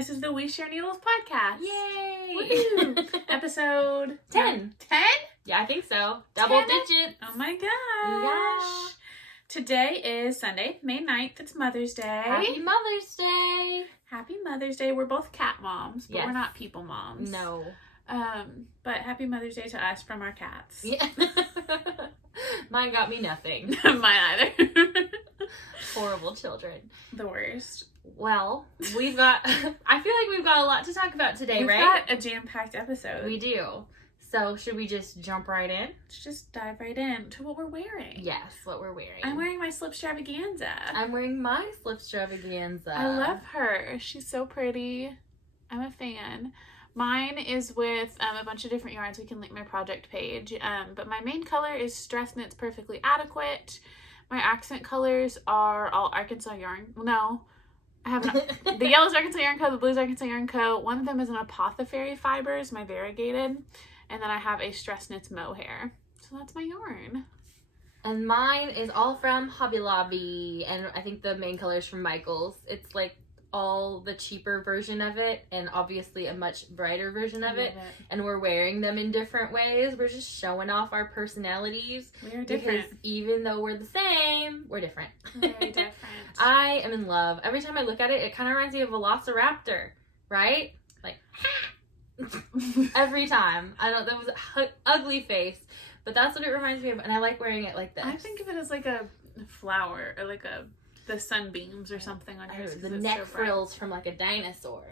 this is the We Share Needles podcast. Yay! Woo-hoo. Episode 10. 10? Yeah, I think so. Double digits. Oh my gosh. Yeah. Today is Sunday, May 9th. It's Mother's Day. Happy Mother's Day. Happy Mother's Day. We're both cat moms, but Yes. we're not people moms. No. But happy Mother's Day to us from our cats. Yeah. Mine got me nothing. Mine either. Horrible children. The worst. Well, I feel like we've got a lot to talk about today, We've right? got a jam-packed episode. We do. So, should we just jump right in? Let's just dive right in to what we're wearing. Yes, what we're wearing. I'm wearing my Slipstravaganza. I'm wearing my Slipstravaganza. I love her. She's so pretty. I'm a fan. Mine is with a bunch of different yarns. We can link my project page. But my main color is Stress Knits Perfectly Adequate. My accent colors are all Arkansas yarn. No, I have the yellow's Arkansas Yarn Co., the blue's Arkansas Yarn Co. One of them is an Apothecary Fibers, my variegated. And then I have a Stress Knits mohair. So that's my yarn. And mine is all from Hobby Lobby. And I think the main color is from Michael's. It's like all the cheaper version of it. And obviously a much brighter version of it. And we're wearing them in different ways. We're just showing off our personalities. We are different. Because even though we're the same, we're different. Very different. I am in love. Every time I look at it, it kind of reminds me of Velociraptor. Right? Like, every time. I don't, that was an ugly face, but that's what it reminds me of, and I like wearing it like this. I think of it as like a flower, or like the sunbeams or something on yours. The neck frills from like a dinosaur.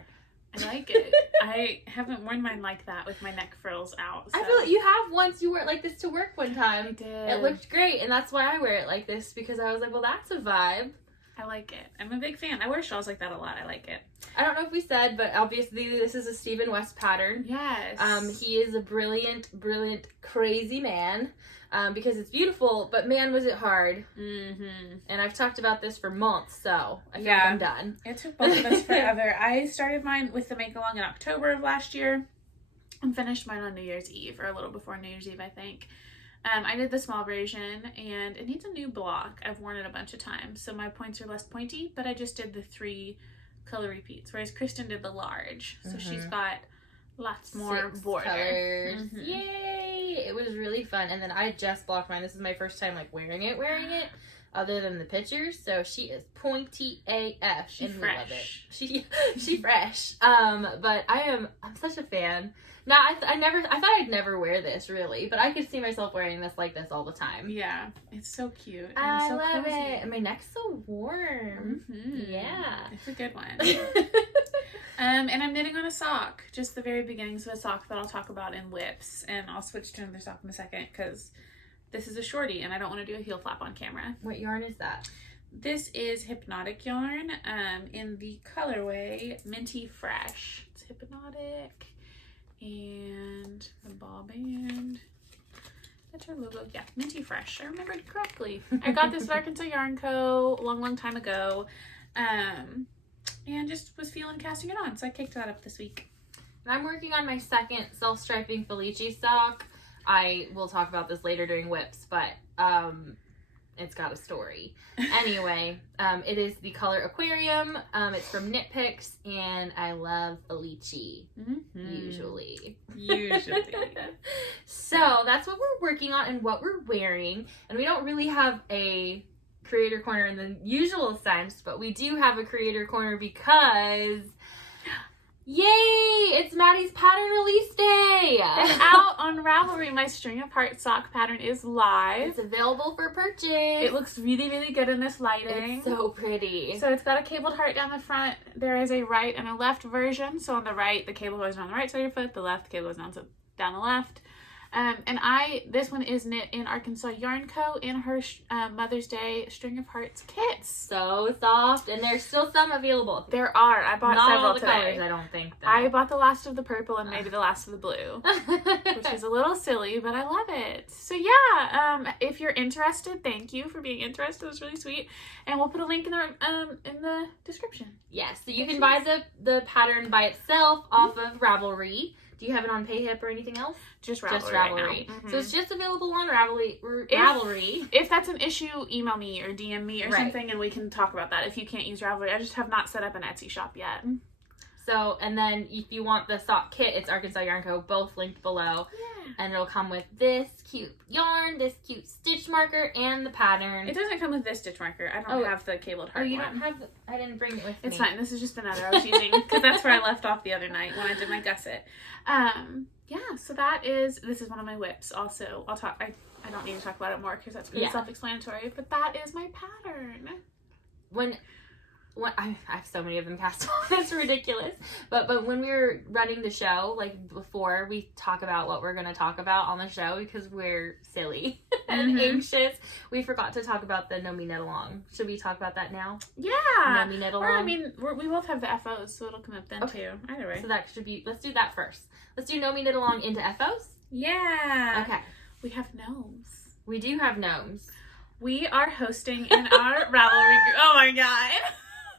I like it. I haven't worn mine like that with my neck frills out. So. I feel like you have once. You wore it like this to work one time. I did. It looked great, and that's why I wear it like this, because I was like, well, that's a vibe. I like it. I'm a big fan. I wear shawls like that a lot. I like it. I don't know if we said, but obviously this is a Stephen West pattern. Yes. He is a brilliant, crazy man, because it's beautiful, but man, was it hard. Mm-hmm. And I've talked about this for months, so I feel like I'm done. It took both of us forever. I started mine with the Make-Along in October of last year and finished mine on New Year's Eve, or a little before New Year's Eve, I think. I did the small version, and it needs a new block. I've worn it a bunch of times, so my points are less pointy, but I just did the 3 color repeats, whereas Christen did the large, so she's got lots more 6 border. colors. Yay! It was really fun, and then I just blocked mine. This is my first time like wearing it, other than the pictures, so she is pointy AF. She's and fresh. We love it. She fresh. But I'm such a fan. Now, I thought I'd never wear this, really, but I could see myself wearing this like this all the time. Yeah, it's so cute. And I so love cozy. it. And my neck's so warm. Mm-hmm. Yeah. It's a good one. And I'm knitting on a sock, just the very beginnings of a sock that I'll talk about in whips, and I'll switch to another sock in a second, because this is a shorty, and I don't want to do a heel flap on camera. What yarn is that? This is Hypnotic yarn, in the colorway Minty Fresh. It's Hypnotic. And the ball band. That's her logo. Yeah, Minty Fresh. I remembered correctly. I got this at Arkansas Yarn Co. a long time ago. And just was feeling casting it on. So I kicked that up this week. I'm working on my second self-striping Felici sock. I will talk about this later during whips, but it's got a story. Anyway, it is the color Aquarium. It's from Knit Picks, and I love Felici. Usually. So that's what we're working on and what we're wearing. And we don't really have a creator corner in the usual sense, but we do have a creator corner because yay! It's Maddie's pattern release day! And out on Ravelry, my String of Hearts sock pattern is live. It's available for purchase. It looks really, really good in this lighting. It's so pretty. So it's got a cabled heart down the front. There is a right and a left version. So on the right, the cable goes on the right side of your foot. The left, the cable goes down the left. And this one is knit in Arkansas Yarn Co. in her Mother's Day String of Hearts kits. So soft, and there's still some available. There are. I bought Not several all the today. colors, I don't think. Though. I bought the last of the purple and maybe the last of the blue, which is a little silly, but I love it. So yeah, if you're interested, thank you for being interested. It was really sweet, and we'll put a link in the description. Yes, so you can buy the pattern by itself off of Ravelry. Do you have it on PayHip or anything else? Just Ravelry. Right now. So it's just available on Ravelry. If that's an issue, email me or DM me or something, and we can talk about that. If you can't use Ravelry, I just have not set up an Etsy shop yet. So, and then if you want the sock kit, it's Arkansas Yarn Co. Both linked below. Yeah. And it'll come with this cute yarn, this cute stitch marker, and the pattern. It doesn't come with this stitch marker. I don't have the cabled heart one. one. Don't have I didn't bring it with me. It's fine. This is just another I was using because that's where I left off the other night when I did my gusset. Yeah, so this is one of my whips also. I don't need to talk about it more because that's pretty self-explanatory, but that is my pattern. When I have so many of them cast on, it's ridiculous. But when we were running the show, like before, we talk about what we're going to talk about on the show because we're silly and anxious. We forgot to talk about the Gnome Gnit-Along. Should we talk about that now? Yeah. Gnome Gnit-Along. Or, I mean, we both have the FOs, so it'll come up then too. Either way. So that should be, let's do that first. Let's do Gnome Gnit-Along into FOs. Yeah. Okay. We have gnomes. We do have gnomes. We are hosting in our Ravelry group. Oh my god.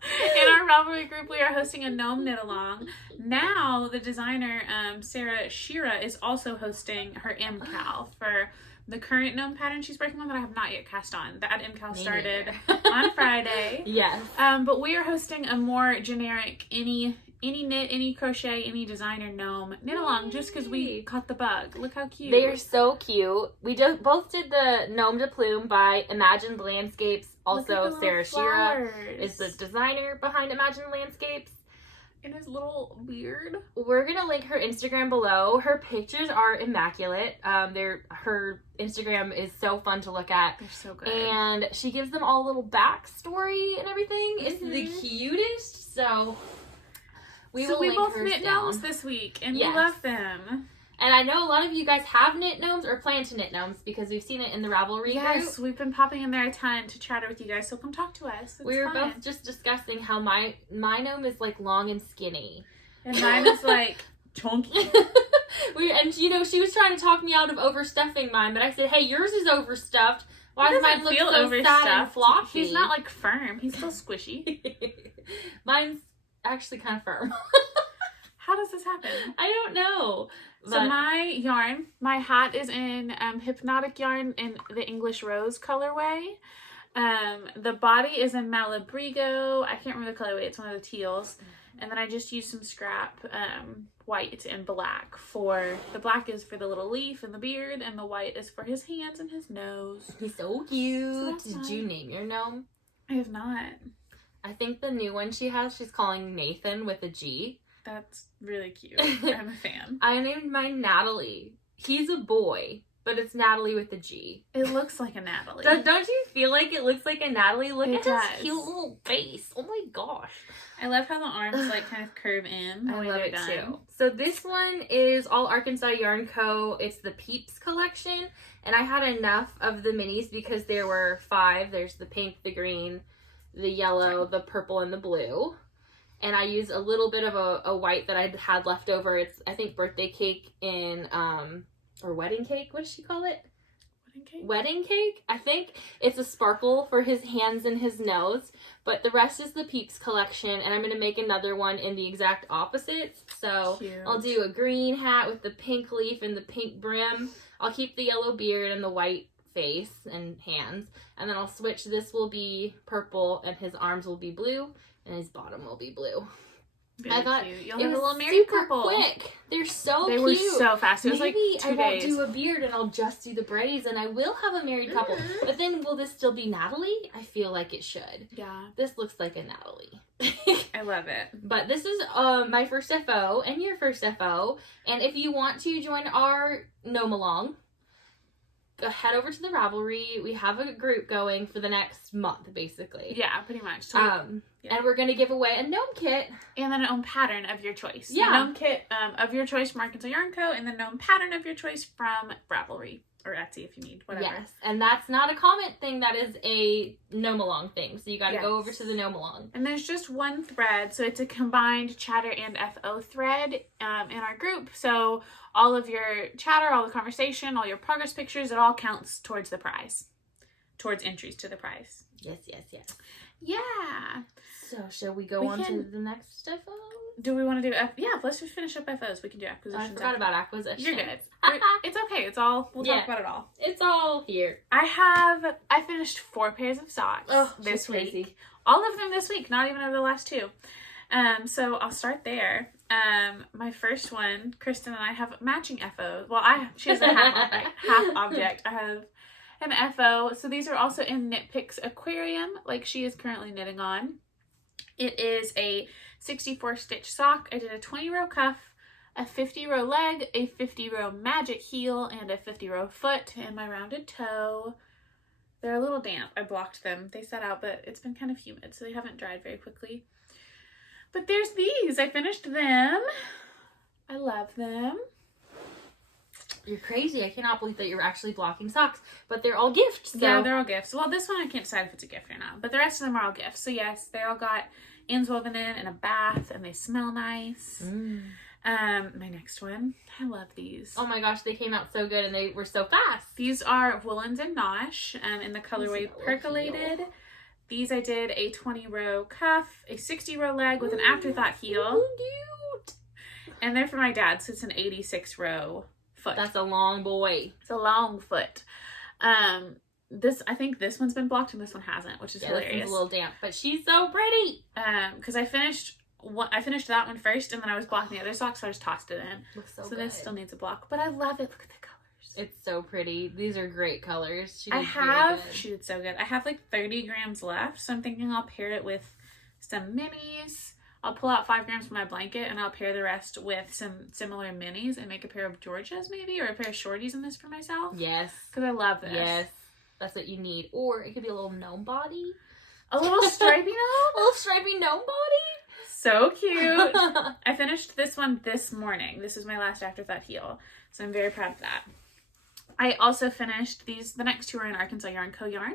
In our Ravelry group, we are hosting a Gnome Gnit-Along. Now, the designer, Sarah Shira, is also hosting her MCal for the current gnome pattern she's working on that I have not yet cast on. That MCal started on Friday. Yes. But we are hosting a more generic, any knit, any crochet, any designer gnome knit-along just because we caught the bug. Look how cute. They are so cute. We both did the Gnome De Plume by Imagined Landscapes. Also, Sarah Shira is the designer behind Imagined Landscapes. And his little beard. We're going to link her Instagram below. Her pictures are immaculate. Her Instagram is so fun to look at. They're so good. And she gives them all a little backstory and everything. It's the cutest. So we both knit gnomes this week, and we love them. And I know a lot of you guys have knit gnomes or plan to knit gnomes because we've seen it in the Ravelry group. Yes, we've been popping in there a ton to chatter with you guys, so come talk to us. We were both just discussing how my gnome is like long and skinny. And mine is like chunky. And she was trying to talk me out of overstuffing mine, but I said, hey, yours is overstuffed. Why does mine look so sad and floppy? He's not like firm. He's still squishy. Mine's actually kind of firm. How does this happen? I don't know. So my hat is in Hypnotic yarn in the English Rose colorway. The body is in Malabrigo. I can't remember the colorway. It's one of the teals. And then I just used some scrap white and black for, the black is for the little leaf and the beard, and the white is for his hands and his nose. He's so cute. Did you name your gnome? I have not. I think the new one she has, she's calling Nathan with a G. That's really cute. I'm a fan. I named mine Natalie. He's a boy, but it's Natalie with a G. It looks like a Natalie. Don't you feel like it looks like a Natalie? Look at his cute little face. Oh my gosh. I love how the arms like kind of curve in. I love it too. So this one is all Arkansas Yarn Co. It's the Peeps collection. And I had enough of the minis because there were 5. There's the pink, the green, the yellow, the purple, and the blue. And I used a little bit of a white that I had left over. It's, I think, birthday cake in, or wedding cake. What does she call it? Wedding cake? Wedding cake? I think it's a sparkle for his hands and his nose. But the rest is the Peeps collection. And I'm going to make another one in the exact opposites. So cute. I'll do a green hat with the pink leaf and the pink brim. I'll keep the yellow beard and the white face and hands. And then I'll switch. This will be purple and his arms will be blue. And his bottom will be blue. Really I thought cute. it was a little super quick. They're so cute. They were so fast. It was like 2 days. I won't do a beard and I'll just do the braids and I will have a married couple. But then will this still be Natalie? I feel like it should. Yeah. This looks like a Natalie. I love it. But this is my first FO and your first FO. And if you want to join our Gnome-Along, head over to the Ravelry. We have a group going for the next month, basically. Yeah, pretty much. So and we're going to give away a gnome kit. And then a gnome pattern of your choice. Yeah. A gnome kit of your choice from Arkansas Yarn Co. And the gnome pattern of your choice from Ravelry. Or Etsy if you need, whatever. Yes, and that's not a comment thing. That is a Gnome-Along thing. So you got to go over to the Gnome-Along. And there's just one thread. So it's a combined chatter and FO thread in our group. So all of your chatter, all the conversation, all your progress pictures, it all counts towards the prize. Towards entries to the prize. Yes, yes, yes. Yeah. So shall we go on to the next FO? Do we want to do yeah, let's just finish up FOs. We can do acquisitions. I forgot about acquisitions. You're good. It's okay. It's all, we'll talk about it all. It's all here. I finished 4 pairs of socks this week. Crazy. All of them this week, not even over the last 2. So I'll start there. My first one, Christen and I have matching FOs. Well, she has a half object. I have an FO. So these are also in Knit Picks Aquarium, like she is currently knitting on. It is a 64 stitch sock. I did a 20 row cuff, a 50 row leg, a 50 row magic heel, and a 50 row foot, and my rounded toe. They're a little damp. I blocked them. They set out, but it's been kind of humid, so they haven't dried very quickly. But there's these. I finished them. I love them. You're crazy. I cannot believe that you're actually blocking socks, but they're all gifts. So. Yeah, they're all gifts. Well, this one I can't decide if it's a gift or not, but the rest of them are all gifts. So yes, they all got ends woven in and a bath, and they smell nice. My next one, I love these. Oh my gosh, they came out so good and they were so fast. These are Woolens and Nosh in the colorway Percolated. These I did a 20 row cuff, a 60 row leg with an afterthought heel. Cute. And they're for my dad, so it's an 86 row foot. That's a long boy. It's a long foot. I think this one's been blocked and this one hasn't, which is hilarious. This one's a little damp, but she's so pretty. Because I finished that one first, and then I was blocking the other sock, so I just tossed it in. Looks so good. This still needs a block, but I love it. Look at the colors. It's so pretty. These are great colors. She did so good. I have like 30 grams left, so I'm thinking I'll pair it with some minis. I'll pull out 5 grams from my blanket, and I'll pair the rest with some similar minis and make a pair of Georgias maybe, or a pair of shorties in this for myself. Yes. Because I love this. Yes. That's what you need. Or it could be a little gnome body. A little stripy gnome? A little stripy gnome body? So cute. I finished this one this morning. This is my last afterthought heel, so I'm very proud of that. I also finished these. The next two are in Arkansas Yarn Co. yarn.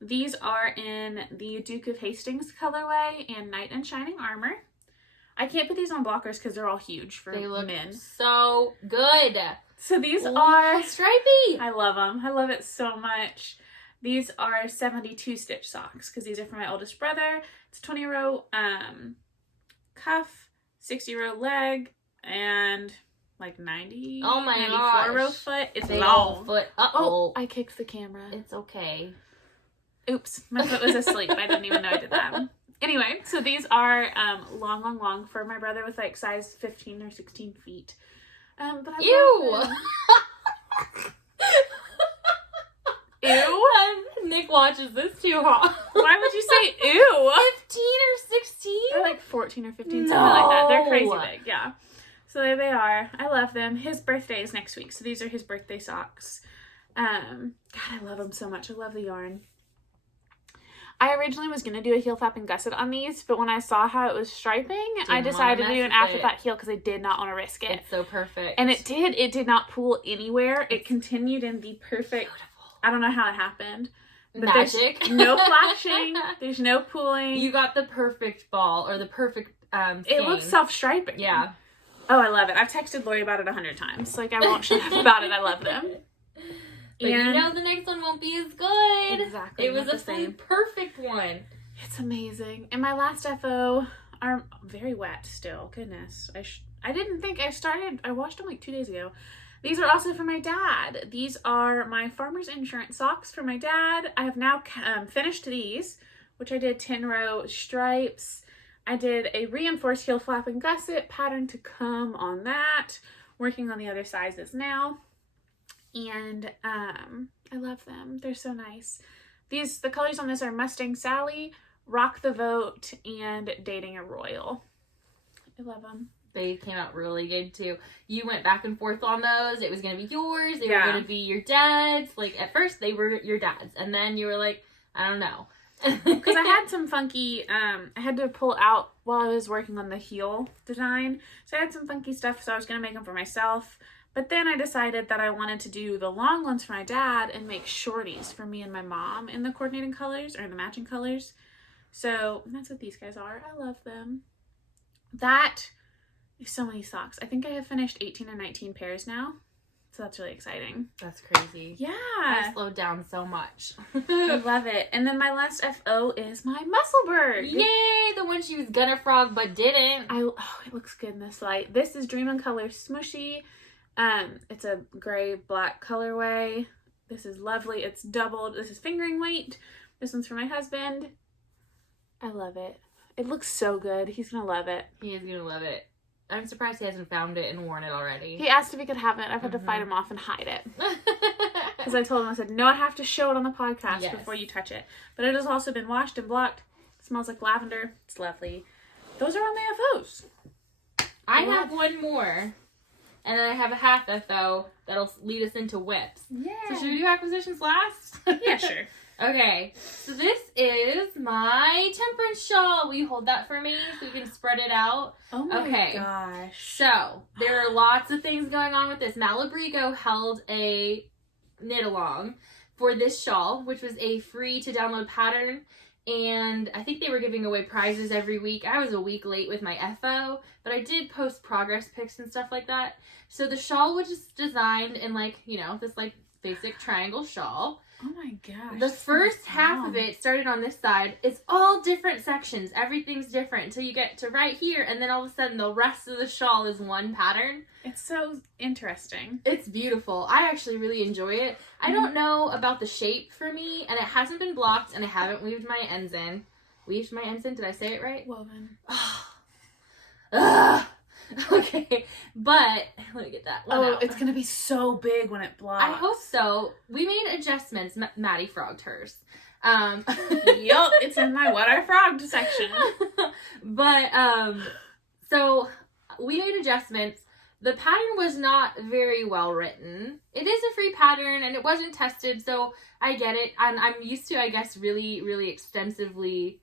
These are in the Duke of Hastings colorway and Knight in Shining Armor. I can't put these on blockers because they're all huge for they look men. So good. So these are stripy. I love them. I love it so much. These are 72 stitch socks because these are for my oldest brother. It's a 20 row cuff, 60 row leg, and like 94 row foot. It's long. Foot. Oh, I kicked the camera. It's okay. Oops, my foot was asleep. I didn't even know I did that. Anyway, so these are long for my brother with like size 15 or 16 feet. But I Ew! Ew? Nick watches this too hard. Why would you say ew? 15 or 16? They're like 14 or 15, something like that. They're crazy big, yeah. So there they are. I love them. His birthday is next week, so these are his birthday socks. God, I love them so much. I love the yarn. I originally was going to do a heel flap and gusset on these, but when I saw how it was striping, I decided to do an afterthought heel because I did not want to risk it. It's so perfect. And it did not pull anywhere. It continued in the perfect, beautiful. I don't know how it happened. But magic. There's no flashing. There's no pulling. You got the perfect ball, or the perfect it looks self-striping. Yeah. Oh, I love it. I've texted Lori about it 100 times. Like, I won't shut up about it. I love them. But you know the next one won't be as good. Exactly. It was a full perfect one. It's amazing. And my last FO are very wet still. Goodness. I didn't think I washed them like 2 days ago. These are also for my dad. These are my Farmer's Insurance socks for my dad. I have now finished these, which I did 10 row stripes. I did a reinforced heel flap and gusset pattern to come on that. Working on the other sizes now. And I love them. They're so nice. The colors on this are Mustang Sally, Rock the Vote, and Dating a Royal. I love them. They came out really good too. You went back and forth on those. It was going to be yours. They were going to be your dad's. Like, at first they were your dad's. And then you were like, I don't know. Because I had some funky, I had to pull out while I was working on the heel design. So I had some funky stuff, so I was going to make them for myself. But then I decided that I wanted to do the long ones for my dad and make shorties for me and my mom in the coordinating colors or the matching colors. So that's what these guys are. I love them. That is so many socks. I think I have finished 18 and 19 pairs now. So that's really exciting. That's crazy. Yeah. I slowed down so much. I love it. And then my last FO is my Musselburgh. Yay! The one she was gonna frog but didn't. Oh, it looks good in this light. This is Dream in Color Smooshy. It's a gray-black colorway. This is lovely. It's doubled. This is fingering weight. This one's for my husband. I love it. It looks so good. He's gonna love it. He is gonna love it. I'm surprised he hasn't found it and worn it already. He asked if he could have it. I've had to fight him off and hide it. Because I told him, I said, no, I have to show it on the podcast before you touch it. But it has also been washed and blocked. It smells like lavender. It's lovely. Those are on the FOs. I have one more. And then I have a half FO that'll lead us into whips. Yeah. So should we do acquisitions last? Yeah, sure. Okay. So this is my temperance shawl. Will you hold that for me so we can spread it out? Oh my gosh. So there are lots of things going on with this. Malabrigo held a Gnit-Along for this shawl, which was a free to download pattern. And I think they were giving away prizes every week. I was a week late with my FO, but I did post progress pics and stuff like that. So the shawl was just designed in like, you know, this like basic triangle shawl. Oh my gosh. The first half of it started on this side. It's all different sections. Everything's different until you get to right here. And then all of a sudden the rest of the shawl is one pattern. It's so interesting. It's beautiful. I actually really enjoy it. I don't know about the shape for me. And it hasn't been blocked. And I haven't weaved my ends in. Weaved my ends in? Did I say it right? Woven. Okay, but let me get that one out. It's gonna be so big when it blocks. I hope so. We made adjustments. Maddie frogged hers. Yup, it's in my what I frogged section. But so we made adjustments. The pattern was not very well written. It is a free pattern and it wasn't tested, so I get it. And I'm used to, I guess, really, really extensively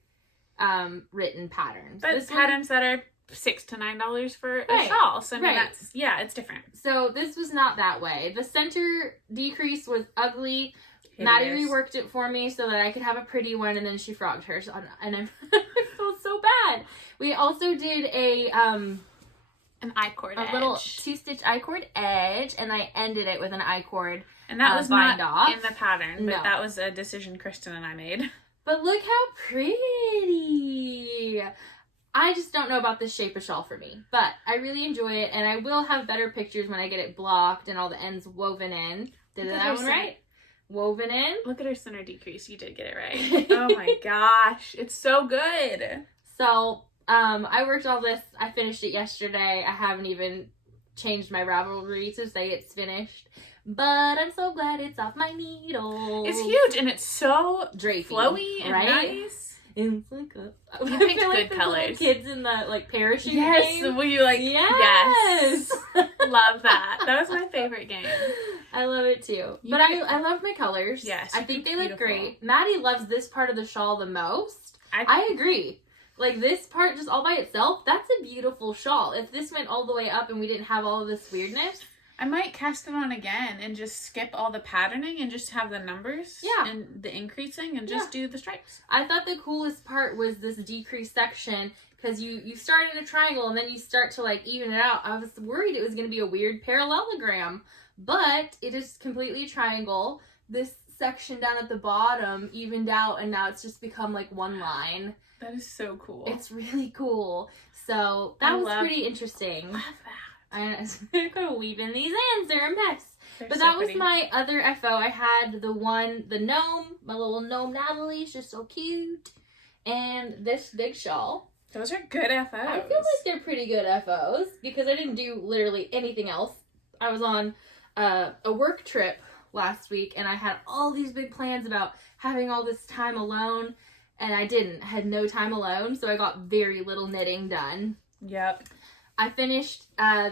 written patterns. But patterns that are $6 to $9 for a shawl. So I mean, that's, it's different. So this was not that way. The center decrease was ugly. Hideous. Maddie reworked it for me so that I could have a pretty one, and then she frogged hers on, and I felt so bad. We also did an I-cord edge. A little 2-stitch I-cord edge, and I ended it with an I-cord and that was bind not off. in the pattern, but that was a decision Christen and I made. But look how pretty! I just don't know about this shape of shawl for me, but I really enjoy it, and I will have better pictures when I get it blocked and all the ends woven in. Did that one right? Woven in. Look at her center decrease. You did get it right. Oh my gosh. It's so good. So, I worked all this. I finished it yesterday. I haven't even changed my Ravelry to say it's finished. But I'm so glad it's off my needle. It's huge, and it's so drapey, flowy and nice. It's like you picked good colors. Kids in the like parachute game. Yes, will you like? Yes. Love that. That was my favorite game. I love it too. But I love my colors. Yes, I think they look great. Maddie loves this part of the shawl the most. I agree. Like this part just all by itself, that's a beautiful shawl. If this went all the way up and we didn't have all of this weirdness, I might cast it on again and just skip all the patterning and just have the numbers and the increasing and just do the stripes. I thought the coolest part was this decrease section because you start in a triangle and then you start to like even it out. I was worried it was going to be a weird parallelogram, but it is completely a triangle. This section down at the bottom evened out and now it's just become like one line. That is so cool. It's really cool. So that was pretty interesting. Love that. I'm gonna weave in these ends. They're a mess. But so that pretty. was my other FO. I had the gnome, my little gnome Natalie. She's so cute. And this big shawl. Those are good FOs. I feel like they're pretty good FOs because I didn't do literally anything else. I was on a work trip last week and I had all these big plans about having all this time alone. And I didn't. I had no time alone. So I got very little knitting done. Yep. I finished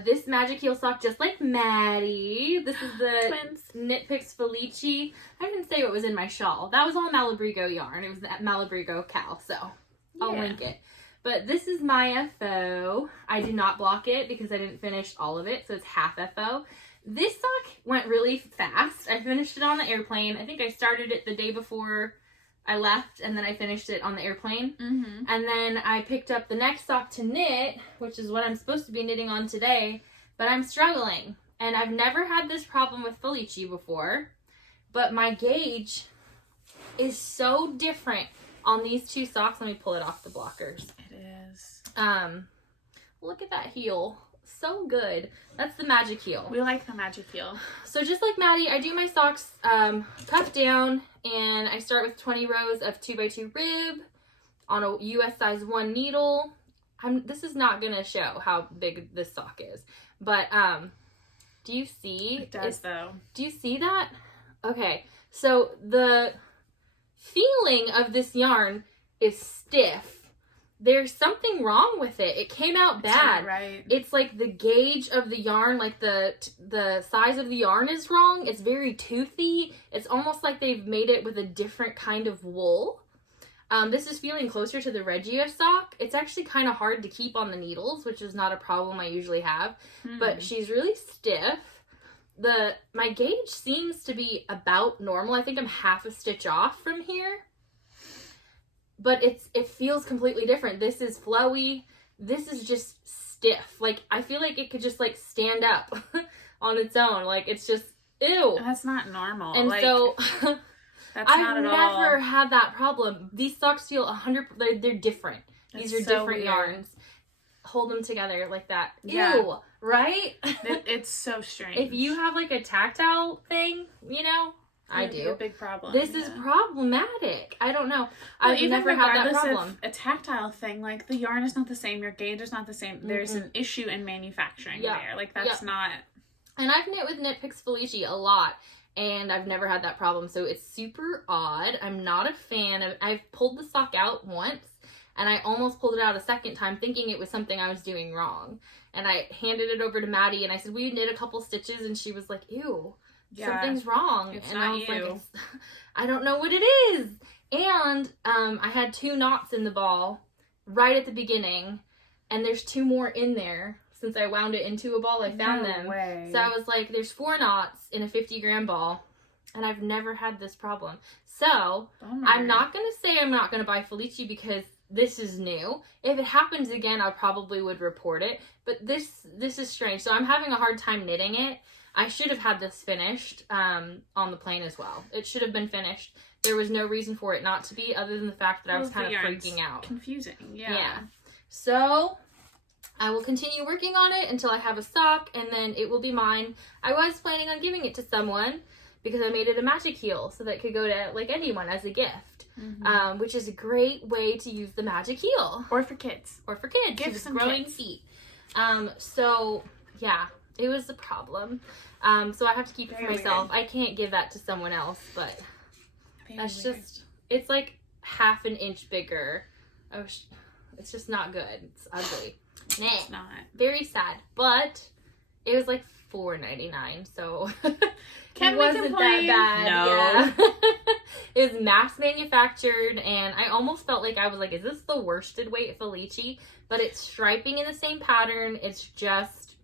this magic heel sock just like Maddie. This is the Twins. Knit Picks Felici. I didn't say what was in my shawl. That was all Malabrigo yarn. It was that Malabrigo cow, so I'll link it. But this is my FO. I did not block it because I didn't finish all of it, so it's half FO. This sock went really fast. I finished it on the airplane. I think I started it the day before I left, and then I finished it on the airplane. Mm-hmm. And then I picked up the next sock to knit, which is what I'm supposed to be knitting on today, but I'm struggling. And I've never had this problem with Felici before, but my gauge is so different on these two socks. Let me pull it off the blockers. It is. Look at that heel. So good. That's the magic heel. We like the magic heel. So just like Maddie, I do my socks cuff down, and I start with 20 rows of 2x2 rib on a US size 1 needle. This is not going to show how big this sock is, but do you see? It does though. Do you see that? Okay, so the feeling of this yarn is stiff. There's something wrong with it. It came out bad. Right. It's like the gauge of the yarn, like the size of the yarn is wrong. It's very toothy. It's almost like they've made it with a different kind of wool. This is feeling closer to the Regia sock. It's actually kind of hard to keep on the needles, which is not a problem I usually have. But she's really stiff. My gauge seems to be about normal. I think I'm half a stitch off from here. But it feels completely different. This is flowy. This is just stiff. Like, I feel like it could just, like, stand up on its own. Like, it's just, ew. That's not normal. And like, so, that's I've not at never all. had that problem. These socks feel 100%, they're different. These are so different weird. yarns. Hold them together like that. Yeah. Ew, right? It's so strange. If you have, like, a tactile thing, you know, I It'd be do. a big problem. This is problematic. I don't know. Well, I've never had that problem. Of a tactile thing, like the yarn is not the same, your gauge is not the same. There's an issue in manufacturing there. Like that's not. And I've knit with Knit Picks Felici a lot, and I've never had that problem. So it's super odd. I'm not a fan of. I've pulled the sock out once, and I almost pulled it out a second time, thinking it was something I was doing wrong. And I handed it over to Maddie, and I said, "Will you knit a couple stitches?" And she was like, "Ew." Something's wrong. It's and not I was you. like, I don't know what it is. And I had 2 knots in the ball right at the beginning, and there's 2 more in there. Since I wound it into a ball, I found them. Way. So I was like, there's 4 knots in a 50-gram ball, and I've never had this problem. So I'm not going to say I'm not going to buy Felici because this is new. If it happens again, I probably would report it. But this is strange. So I'm having a hard time knitting it. I should have had this finished on the plane as well. It should have been finished. There was no reason for it not to be, other than the fact that I was kind of freaking out. Confusing, yeah. So I will continue working on it until I have a sock, and then it will be mine. I was planning on giving it to someone because I made it a magic heel so that it could go to like anyone as a gift, which is a great way to use the magic heel. Or for kids. Give some growing kids. Feet. So yeah. It was a problem. So I have to keep it for myself. Weird. I can't give that to someone else, but that's just, it's like half an inch bigger. It's just not good. It's ugly. Nah. It's not. Very sad. But it was like $4.99, so Can it we wasn't complain? that bad. No. Yeah. It was mass manufactured, and I almost felt like I was like, is this the worsted weight Felici? But it's striping in the same pattern. It's just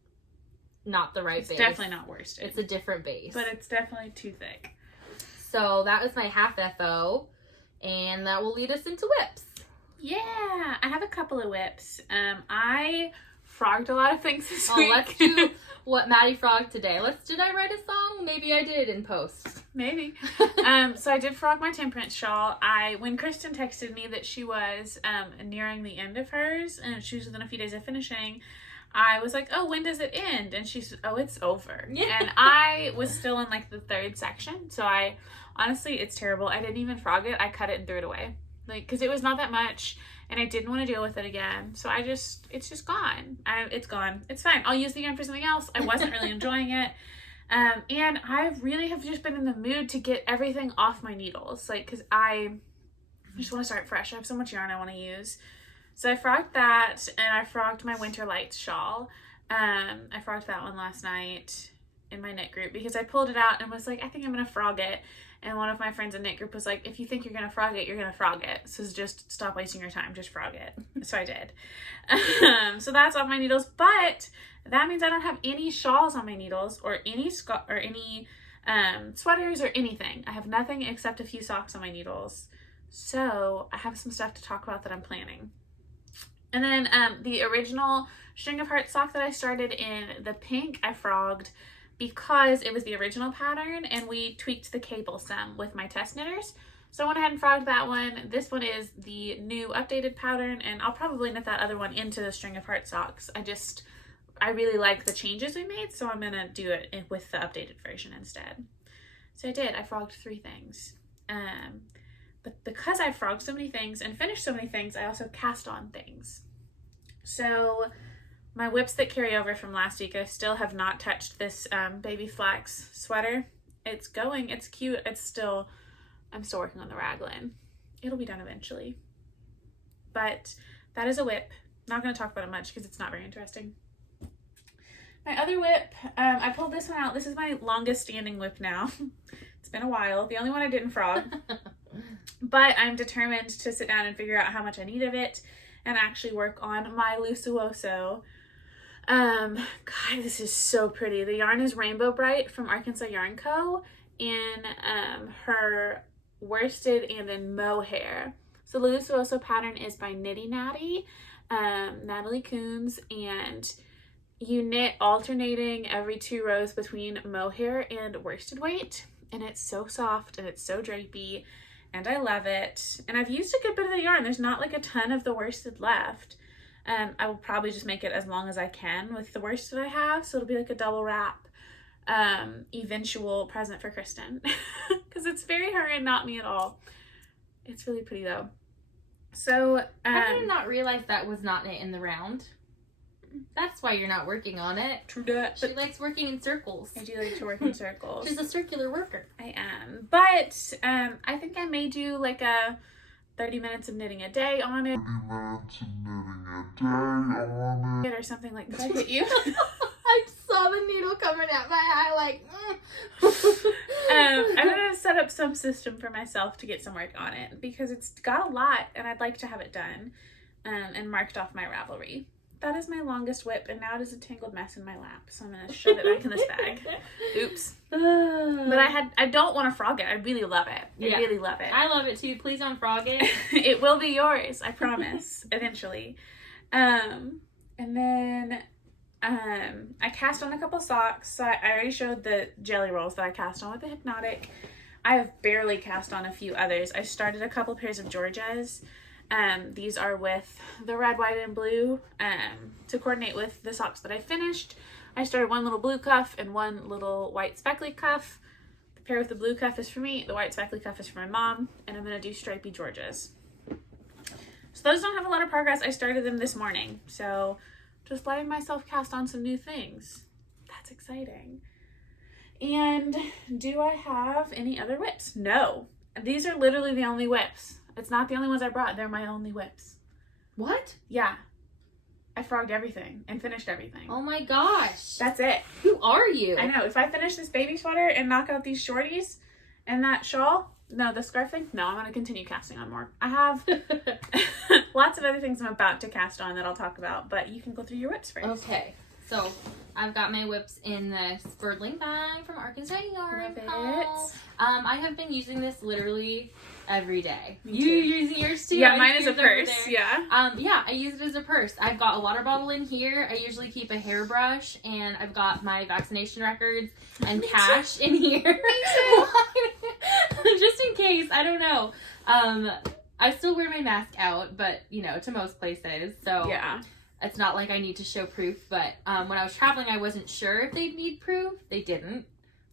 not the right base. It's definitely not worsted. It's a different base. But it's definitely too thick. So that was my half FO, and that will lead us into whips. Yeah, I have a couple of whips. I frogged a lot of things this week. Let's do what Maddie frogged today. Did I write a song? Maybe I did in post. Maybe. So I did frog my temperance shawl. When Christen texted me that she was nearing the end of hers, and she was within a few days of finishing, I was like, oh, when does it end? And she said, oh, it's over. Yeah. And I was still in like the 3rd section. So honestly, it's terrible. I didn't even frog it. I cut it and threw it away. Like, cause it was not that much and I didn't want to deal with it again. So it's just gone. It's gone. It's fine. I'll use the yarn for something else. I wasn't really enjoying it. And I really have just been in the mood to get everything off my needles. Like, cause I just want to start fresh. I have so much yarn I want to use. So I frogged that, and I frogged my Winter Lights shawl. I frogged that one last night in my knit group because I pulled it out and was like, I think I'm going to frog it. And one of my friends in knit group was like, if you think you're going to frog it, you're going to frog it. So just stop wasting your time. Just frog it. So I did. So that's on my needles. But that means I don't have any shawls on my needles or any sweaters or anything. I have nothing except a few socks on my needles. So I have some stuff to talk about that I'm planning. And then the original String of Hearts sock that I started in the pink, I frogged because it was the original pattern and we tweaked the cable some with my test knitters. So I went ahead and frogged that one. This one is the new updated pattern, and I'll probably knit that other one into the String of Hearts socks. I really like the changes we made, so I'm gonna do it with the updated version instead. So I did. I frogged 3 things. but because I frogged so many things and finished so many things, I also cast on things. So my whips that carry over from last week, I still have not touched this baby flax sweater. It's going, it's cute. I'm still working on the raglan. It'll be done eventually. But that is a whip. Not going to talk about it much because it's not very interesting. My other whip, I pulled this one out. This is my longest standing whip now. It's been a while. The only one I didn't frog. But I'm determined to sit down and figure out how much I need of it and actually work on my Lusuoso. God, this is so pretty. The yarn is Rainbow Bright from Arkansas Yarn Co. in her worsted and in mohair. So the Lusuoso pattern is by Knitty Natty, Natalie Coons, and you knit alternating every 2 rows between mohair and worsted weight, and it's so soft and it's so drapey, and I love it. And I've used a good bit of the yarn. There's not like a ton of the worsted left. I will probably just make it as long as I can with the worsted I have, so it'll be like a double wrap eventual present for Christen, because it's very her and not me at all. It's really pretty though. So I did not realize that was not knit in the round. That's why you're not working on it. True that. She likes working in circles. I do like to work in circles. She's a circular worker. I am. But I think I may do like a 30 minutes of knitting a day on it. 30 minutes of knitting a day on it. Or something like that. Did I hit you? I saw the needle coming at my eye like, I'm going to set up some system for myself to get some work on it because it's got a lot and I'd like to have it done and marked off my Ravelry. That is my longest whip, and now it is a tangled mess in my lap, so I'm going to shove it back in this bag. Oops. But I don't want to frog it. I really love it. I really love it. I love it too. Please don't frog it. It will be yours, I promise, eventually. And then I cast on a couple socks. So I already showed the jelly rolls that I cast on with the Hypnotic. I have barely cast on a few others. I started a couple pairs of Georgias. These are with the red, white, and blue to coordinate with the socks that I finished. I started one little blue cuff and one little white speckly cuff. The pair with the blue cuff is for me, the white speckly cuff is for my mom, and I'm going to do stripy Georgias. So those don't have a lot of progress. I started them this morning, so just letting myself cast on some new things. That's exciting. And do I have any other whips? No. These are literally the only whips. It's not the only ones I brought. They're my only whips. What? Yeah. I frogged everything and finished everything. Oh my gosh. That's it. Who are you? I know. If I finish this baby sweater and knock out these shorties and that shawl, no, the scarf thing, no, I'm going to continue casting on more. I have lots of other things I'm about to cast on that I'll talk about, but you can go through your whips first. Okay. So, I've got my whips in this birdling bag from Arkansas Yarn Co. Love it. I have been using this literally every day. Me You too. using yours too? Yeah, I mine is a see yours over purse. there. Yeah. Yeah, I use it as a purse. I've got a water bottle in here. I usually keep a hairbrush, and I've got my vaccination records and cash in here. Me too. Just in case. I don't know. I still wear my mask out, but you know, to most places. So Yeah. it's not like I need to show proof. But when I was traveling, I wasn't sure if they'd need proof. They didn't.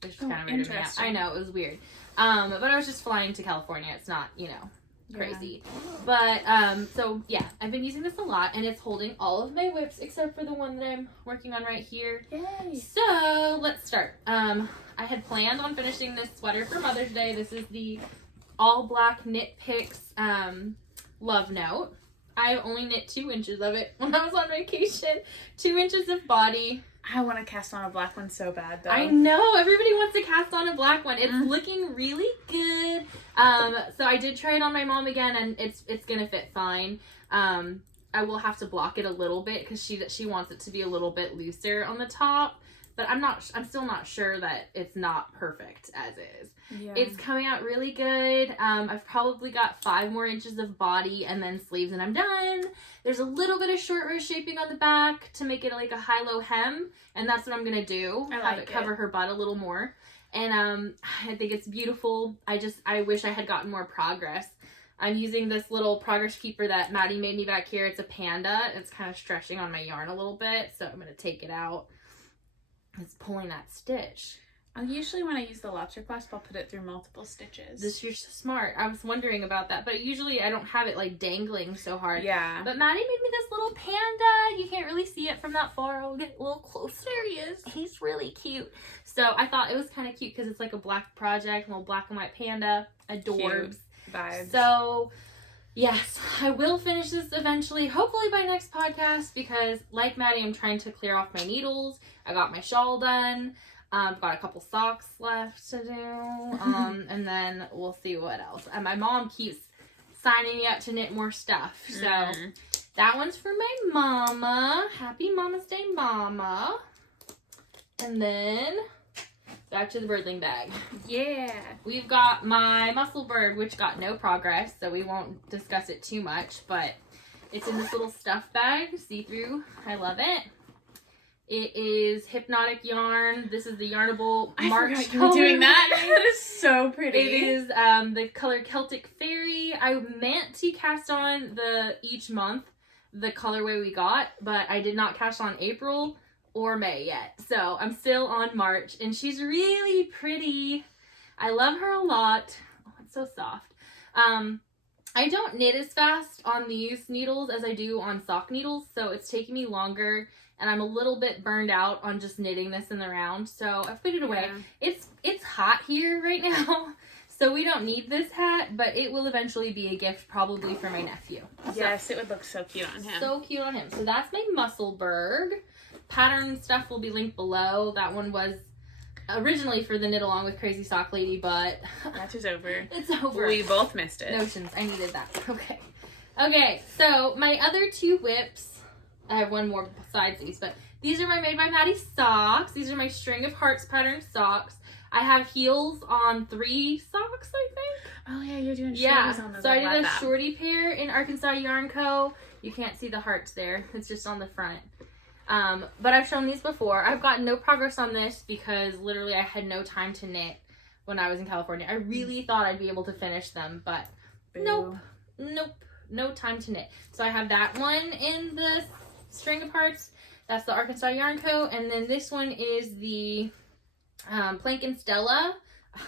Which kind of weirded me out. Interesting. I know, it was weird. But I was just flying to California. It's not, you know, crazy. But so yeah, I've been using this a lot, and it's holding all of my whips except for the one that I'm working on right here. Yay. So let's start. I had planned on finishing this sweater for Mother's Day. This is the all black Knit Picks Love Note. I only knit 2 inches of it when I was on vacation. 2 inches of body. I want to cast on a black one so bad, though. I know, everybody wants to cast on a black one. It's looking really good. So I did try it on my mom again, and it's gonna fit fine. I will have to block it a little bit because she wants it to be a little bit looser on the top. But I'm still not sure that it's not perfect as is. Yeah. It's coming out really good. I've probably got 5 more inches of body and then sleeves, and I'm done. There's a little bit of short row shaping on the back to make it like a high-low hem, and that's what I'm gonna do. I Have like it cover her butt a little more, and I think it's beautiful. I wish I had gotten more progress. I'm using this little progress keeper that Maddie made me back here. It's a panda. It's kind of stretching on my yarn a little bit, so I'm gonna take it out. It's pulling that stitch. Usually when I use the lobster clasp, I'll put it through multiple stitches. You're so smart. I was wondering about that, but usually I don't have it like dangling so hard. Yeah. But Maddie made me this little panda. You can't really see it from that far. I'll get a little closer. There he is. He's really cute. So I thought it was kind of cute because it's like a black project, a little black and white panda. Adorbs. Vibes. So yes, I will finish this eventually, hopefully by next podcast, because like Maddie, I'm trying to clear off my needles. I got my shawl done. I've got a couple socks left to do, and then we'll see what else. And my mom keeps signing me up to knit more stuff, so that one's for my mama. Happy Mama's Day, Mama. And then back to the birdling bag. Yeah. We've got my muscle bird, which got no progress, so we won't discuss it too much, but it's in this little stuff bag, see-through. I love it. It is Hypnotic yarn. This is the Yarnable March. I forgot you were doing that. That is so pretty. It is the color Celtic Fairy. I meant to cast on each month the colorway we got, but I did not cast on April or May yet. So I'm still on March, and she's really pretty. I love her a lot. Oh, it's so soft. I don't knit as fast on these needles as I do on sock needles, so it's taking me longer. And I'm a little bit burned out on just knitting this in the round, so I've put it away. Yeah. It's hot here right now, so we don't need this hat, but it will eventually be a gift probably for my nephew. Yes, it would look so cute on him. So cute on him. So that's my Musselberg. Pattern stuff will be linked below. That one was originally for the Gnit-Along with Crazy Sock Lady, but that is over. It's over. We both missed it. Notions. I needed that. Okay, so my other two whips, I have one more besides these, but these are my Made by Maddie socks. These are my String of Hearts pattern socks. I have heels on 3 socks, I think. Oh yeah, you're doing shorties on those. So I did a shorty pair in Arkansas Yarn Co. You can't see the hearts there. It's just on the front. But I've shown these before. I've gotten no progress on this because literally I had no time to knit when I was in California. I really thought I'd be able to finish them, but nope. No time to knit. So I have that one in the String of Hearts. That's the Arkansas Yarn Co. And then this one is the Plank and Stella.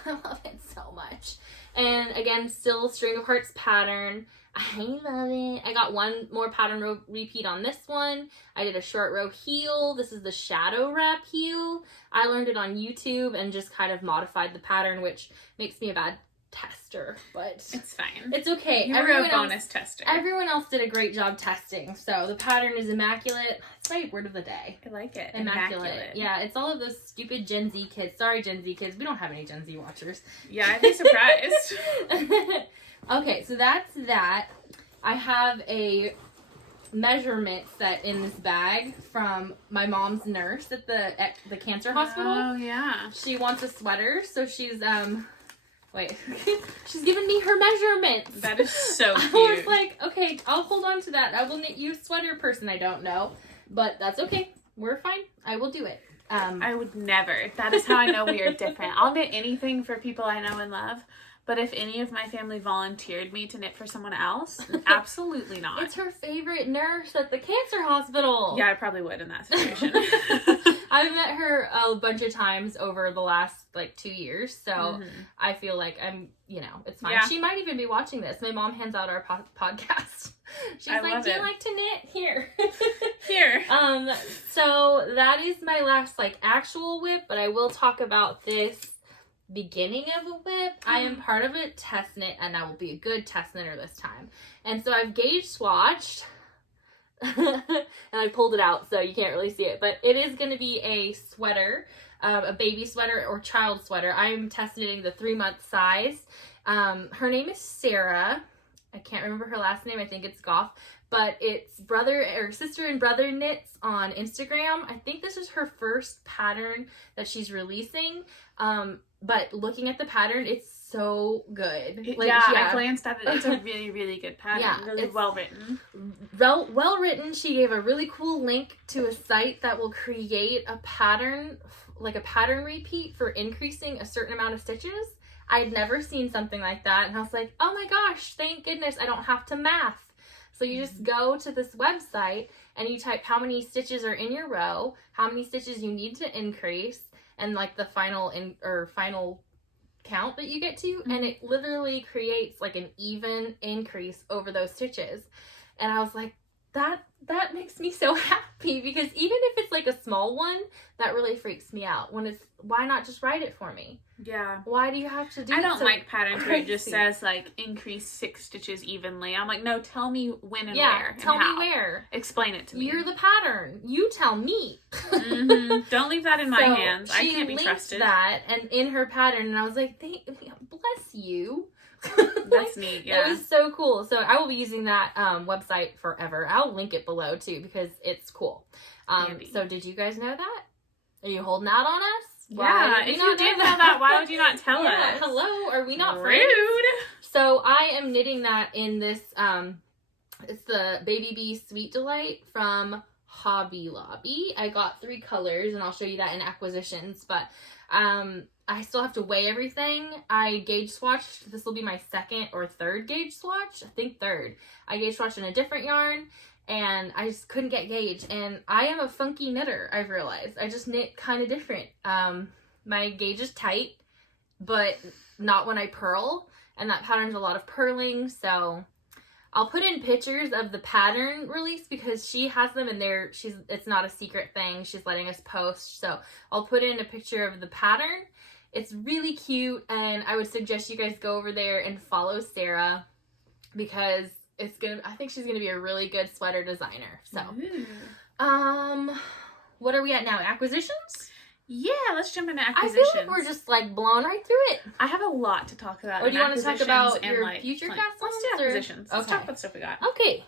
I love it so much. And again, still String of Hearts pattern. I love it. I got one more pattern row repeat on this one. I did a short row heel. This is the shadow wrap heel. I learned it on YouTube and just kind of modified the pattern, which makes me a bad tester, but it's fine. It's okay. You were a bonus tester. Everyone else did a great job testing, so the pattern is immaculate. That's my word of the day. I like it. Immaculate. Yeah, it's all of those stupid Gen Z kids. Sorry, Gen Z kids. We don't have any Gen Z watchers. Yeah, I'd be surprised. Okay, so that's that. I have a measurement set in this bag from my mom's nurse at the cancer hospital. Oh yeah. She wants a sweater, so she's she's giving me her measurements. That is so cute. I was like, okay, I'll hold on to that. I will knit you a sweater, person I don't know. But that's okay. We're fine. I will do it. I would never. That is how I know we are different. I'll knit anything for people I know and love. But if any of my family volunteered me to knit for someone else, absolutely not. It's her favorite nurse at the cancer hospital. Yeah, I probably would in that situation. I've met her a bunch of times over the last 2 years, so I feel like I'm, it's fine. Yeah. She might even be watching this. My mom hands out our podcast. She's like, do you like to knit? Here. Here. So that is my last actual whip, but I will talk about this beginning of a whip. I am part of a test knit, and I will be a good test knitter this time. And so I've gauge swatched and I pulled it out so you can't really see it, but it is going to be a sweater, a baby sweater or child sweater. I'm test knitting the 3-month size. Her name is Sarah. I can't remember her last name. I think it's Goff, but it's sister and brother knits on Instagram. I think this is her first pattern that she's releasing. But looking at the pattern, it's so good. I glanced at it. It's a really, really good pattern. Yeah, really well written. Well written. She gave a really cool link to a site that will create a pattern, a pattern repeat for increasing a certain amount of stitches. I'd never seen something like that, and I was like, oh my gosh, thank goodness I don't have to math. So you just go to this website and you type how many stitches are in your row, how many stitches you need to increase, and like the final final count that you get to, and it literally creates like an even increase over those stitches. And I was like, that makes me so happy, because even if it's like a small one, that really freaks me out. When it's, why not just write it for me? Yeah. Why do you have to do it? I don't so like patterns where it just crazy? says like increase 6 stitches evenly. I'm like, no, tell me when and Yeah, where. tell and how. me where. Explain it to me. You're the pattern. You tell me. Don't leave that in my So hands. I can't be linked trusted. that and in her pattern, and I was like, bless you. That's neat. Yeah. That was so cool. So I will be using that website forever. I'll link it below too, because it's cool. So did you guys know that? Are you holding out on us? Yeah, if you did know that, why would you not tell us? Hello, are we not Rude. friends? So I am knitting that in this, it's the Baby Bee Sweet Delight from Hobby Lobby. I got 3 colors, and I'll show you that in acquisitions, but I still have to weigh everything. I gauge swatched. This will be my 2nd or 3rd gauge swatch. I think 3rd. I gauge swatched in a different yarn, and I just couldn't get gauge. And I am a funky knitter, I've realized. I just knit kind of different. My gauge is tight, but not when I purl, and that pattern's a lot of purling, so I'll put in pictures of the pattern release, because she has them in there. It's not a secret thing. She's letting us post, so I'll put in a picture of the pattern. It's really cute, and I would suggest you guys go over there and follow Sarah, because I think she's gonna be a really good sweater designer. So, what are we at now? Acquisitions? Yeah, let's jump into I acquisitions. feel like we're just like blown right through it. I have a lot to talk about. Or do you want to talk about your like, future like, cast Let's ones, do or- acquisitions. Let's Okay. talk about stuff we got. Okay.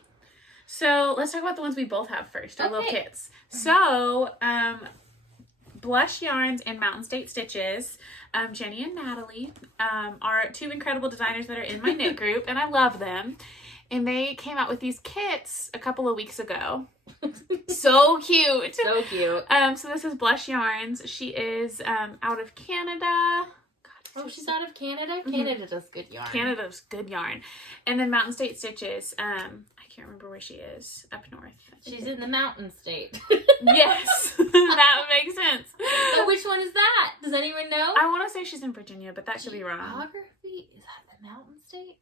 So let's talk about the ones we both have first, our little Okay. kits. So, Blush Yarns and Mountain State Stitches, Jenny and Natalie, are 2 incredible designers that are in my knit group, and I love them. And they came out with these kits a couple of weeks ago. So cute. So cute. So this is Blush Yarns. She is out of Canada. Oh, she's out of Canada? Canada does good yarn. Canada's good yarn. And then Mountain State Stitches. I can't remember where she is. Up north. She's in the mountain state. Yes. That would make sense. But which one is that? Does anyone know? I want to say she's in Virginia, but that could be wrong. Geography? Is that the mountain state?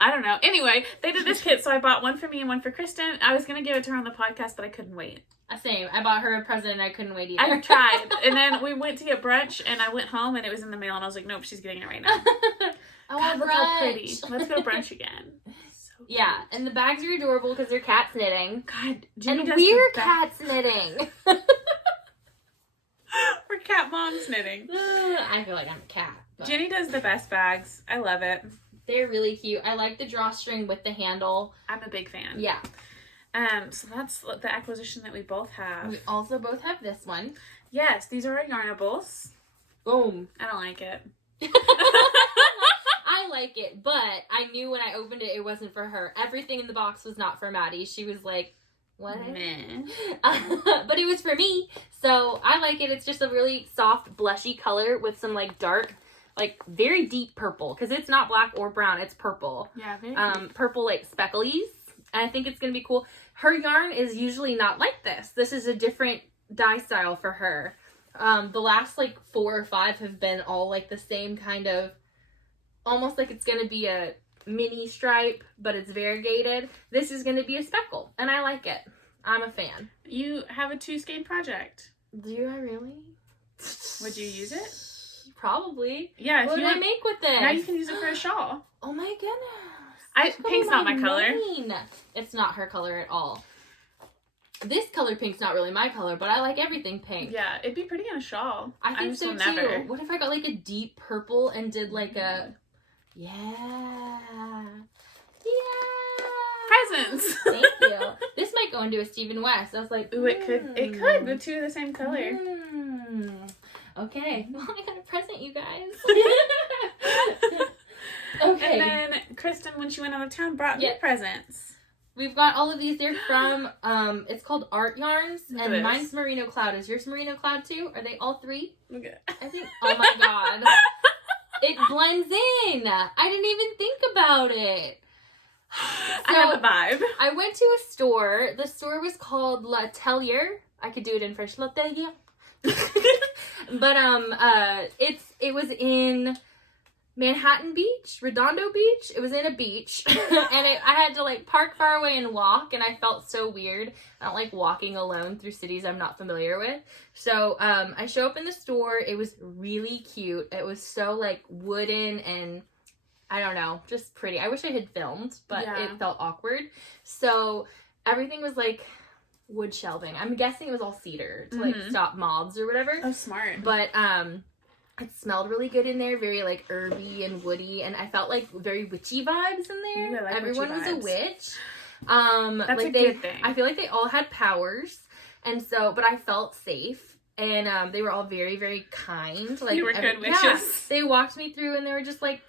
I don't know. Anyway, they did this kit, so I bought one for me and one for Christen. I was going to give it to her on the podcast, but I couldn't wait. Same. I bought her a present and I couldn't wait either. I tried. And then we went to get brunch, and I went home, and it was in the mail, and I was like, nope, she's getting it right now. God, look how pretty. Let's go to brunch again. So yeah, cute. and the bags are adorable because they're cat's knitting. God, Jenny And does we're the best. cat's knitting. We're cat moms knitting. I feel like I'm a cat. But Jenny does the best bags. I love it. they're really cute. I like the drawstring with the handle. I'm a big fan. Yeah. So that's the acquisition that we both have. We also both have this one. Yes, these are our Yarnables. Boom. I don't like it. I like it, but I knew when I opened it, it wasn't for her. Everything in the box was not for Maddie. She was like, what? Meh. But it was for me, so I like it. It's just a really soft, blushy color with some like dark, like very deep purple, because it's not black or brown, it's purple. Yeah, very Purple like specklies, and I think it's gonna be cool. Her yarn is usually not like this. This is a different dye style for her. The last like 4 or 5 have been all like the same kind of, almost like it's gonna be a mini stripe, but it's variegated. This is gonna be a speckle, and I like it. I'm a fan. You have a 2-skein project. Do I really? Would you use it? Probably. Yeah, if What you would I want, make with this? now you can use it for a shawl. Oh my goodness. Pink's not my color. It's not her color at all. This color pink's not really my color, but I like everything pink. Yeah, it'd be pretty in a shawl. I think just so will too. never. What if I got like a deep purple and did like a... Yeah. Presents. Thank you. This might go into a Stephen West. I was like, Ooh, it could. It could. The 2 are the same color. Okay. Well, I got a present, you guys. Okay. And then Christen, when she went out of town, brought me presents. We've got all of these. They're from, it's called Art Yarns. Look at And this. mine's Merino Cloud. Is yours Merino Cloud too? Are they all 3? Okay. I think, oh my god. It blends in. I didn't even think about it. I have a vibe. I went to a store. The store was called L'Atelier. I could do it in French. L'Atelier. But it was in Manhattan Beach, Redondo Beach. It was in a beach, and I had to like park far away and walk, and I felt so weird. I don't like walking alone through cities I'm not familiar with. So I show up in the store. It was really cute. It was so like wooden and I don't know, just pretty. I wish I had filmed, but it felt awkward. So everything was like wood shelving. I'm guessing it was all cedar to like stop moths or whatever. Oh, smart. But it smelled really good in there, very like herby and woody, and I felt like very witchy vibes in there. Ooh, I like everyone was a witch. That's like a good thing. I feel like they all had powers, and so but I felt safe, and they were all very, very kind. Like you were good witches. Yeah, they walked me through, and they were just like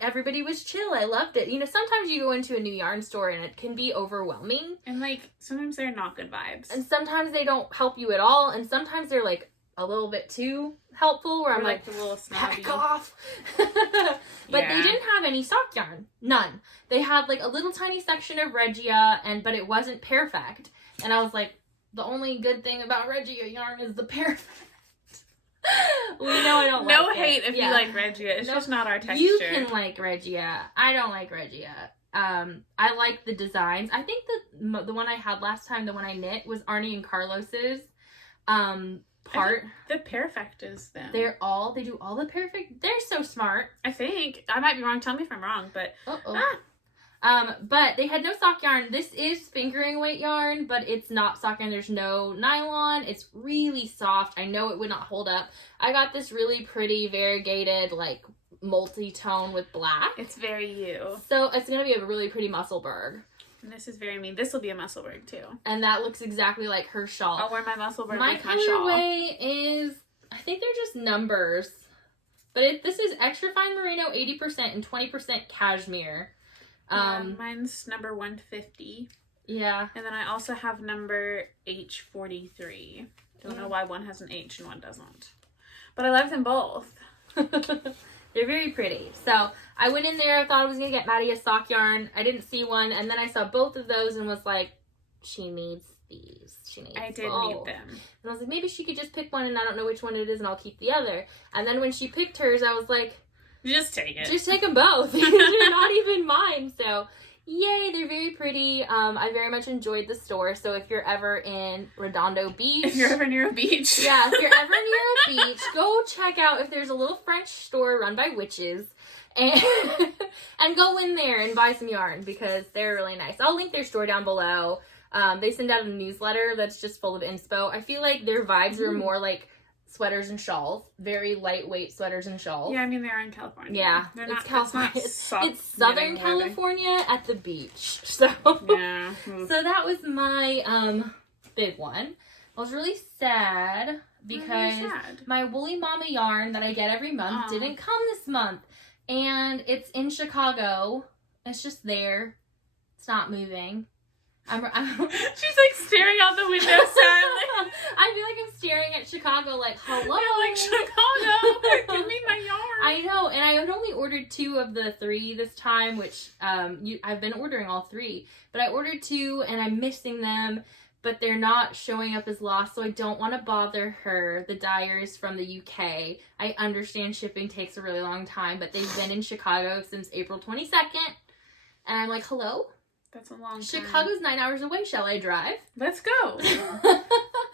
everybody was chill. I loved it. You know, sometimes you go into a new yarn store and it can be overwhelming, and like sometimes they're not good vibes, and sometimes they don't help you at all, and sometimes they're like a little bit too helpful where I'm like a little snobby. back off. But they didn't have any sock yarn. None. They had like a little tiny section of Regia, but it wasn't perfect. And I was like, the only good thing about Regia yarn is the perfect. We know I don't no like hate it. if you like Regia. It's just not our texture. You can like Regia. I don't like Regia. I like the designs. I think the one I had last time, the one I knit, was Arnie and Carlos's. Part the perfect is them. They do all the perfect. They're so smart. I think I might be wrong. Tell me if I'm wrong, but but they had no sock yarn. This is fingering weight yarn, but it's not sock yarn. There's no nylon. It's really soft. I know it would not hold up. I got this really pretty variegated like multi-tone with black. It's very you. So it's gonna be a really pretty Musselburgh. And this is very mean. This will be a Musselburgh too. And that looks exactly like her shawl. I'll wear my Musselburgh my with my shawl. colorway is, I think they're just numbers. But this is extra fine merino 80% and 20% cashmere. Mine's number 150. Yeah. And then I also have number H43. Don't know why one has an H and one doesn't. But I love them both. They're very pretty. So I went in there, I thought I was going to get Maddie a sock yarn. I didn't see one. And then I saw both of those and was like, she needs these. I did both. need them. And I was like, maybe she could just pick one and I don't know which one it is and I'll keep the other. And then when she picked hers, I was like, just take it. Just take them both. They're not even mine. So yay, they're very pretty. I very much enjoyed the store. So if you're ever in Redondo Beach. If you're ever near a beach. Yeah, if you're ever near a beach, go check out if there's a little French store run by witches. And go in there and buy some yarn because they're really nice. I'll link their store down below. They send out a newsletter that's just full of inspo. I feel like their vibes are more like sweaters and shawls. Very lightweight sweaters and shawls. Yeah, I mean, they're in California. Yeah. They're not, it's California. It's Southern California at the beach. So, yeah. So that was my big one. I was really sad because my Woolly Mama yarn that I get every month didn't come this month. And it's in Chicago. It's just there. It's not moving. She's like staring out the window silently. I feel like I'm staring at Chicago like, hello. You're like, Chicago, give me my yarn. I know, and I had only ordered 2 of the 3 this time, which I've been ordering all 3. But I ordered 2 and I'm missing them, but they're not showing up as lost, so I don't want to bother her. The dyer is from the UK. I understand shipping takes a really long time, but they've been in Chicago since April 22nd. And I'm like, hello? That's a long time. Chicago's 9 hours away. Shall I drive? Let's go.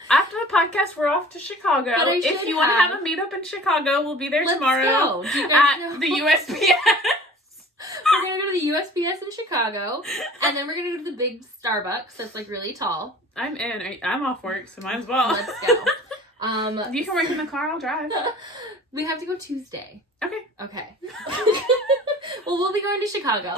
After the podcast, we're off to Chicago. If you want to have a meetup in Chicago, we'll be there tomorrow at the USPS. We're going to go to the USPS in Chicago, and then we're going to go to the big Starbucks that's like really tall. I'm in. I'm off work, so might as well. Let's go. If you can work in the car, I'll drive. We have to go Tuesday. Okay. Well, we'll be going to Chicago.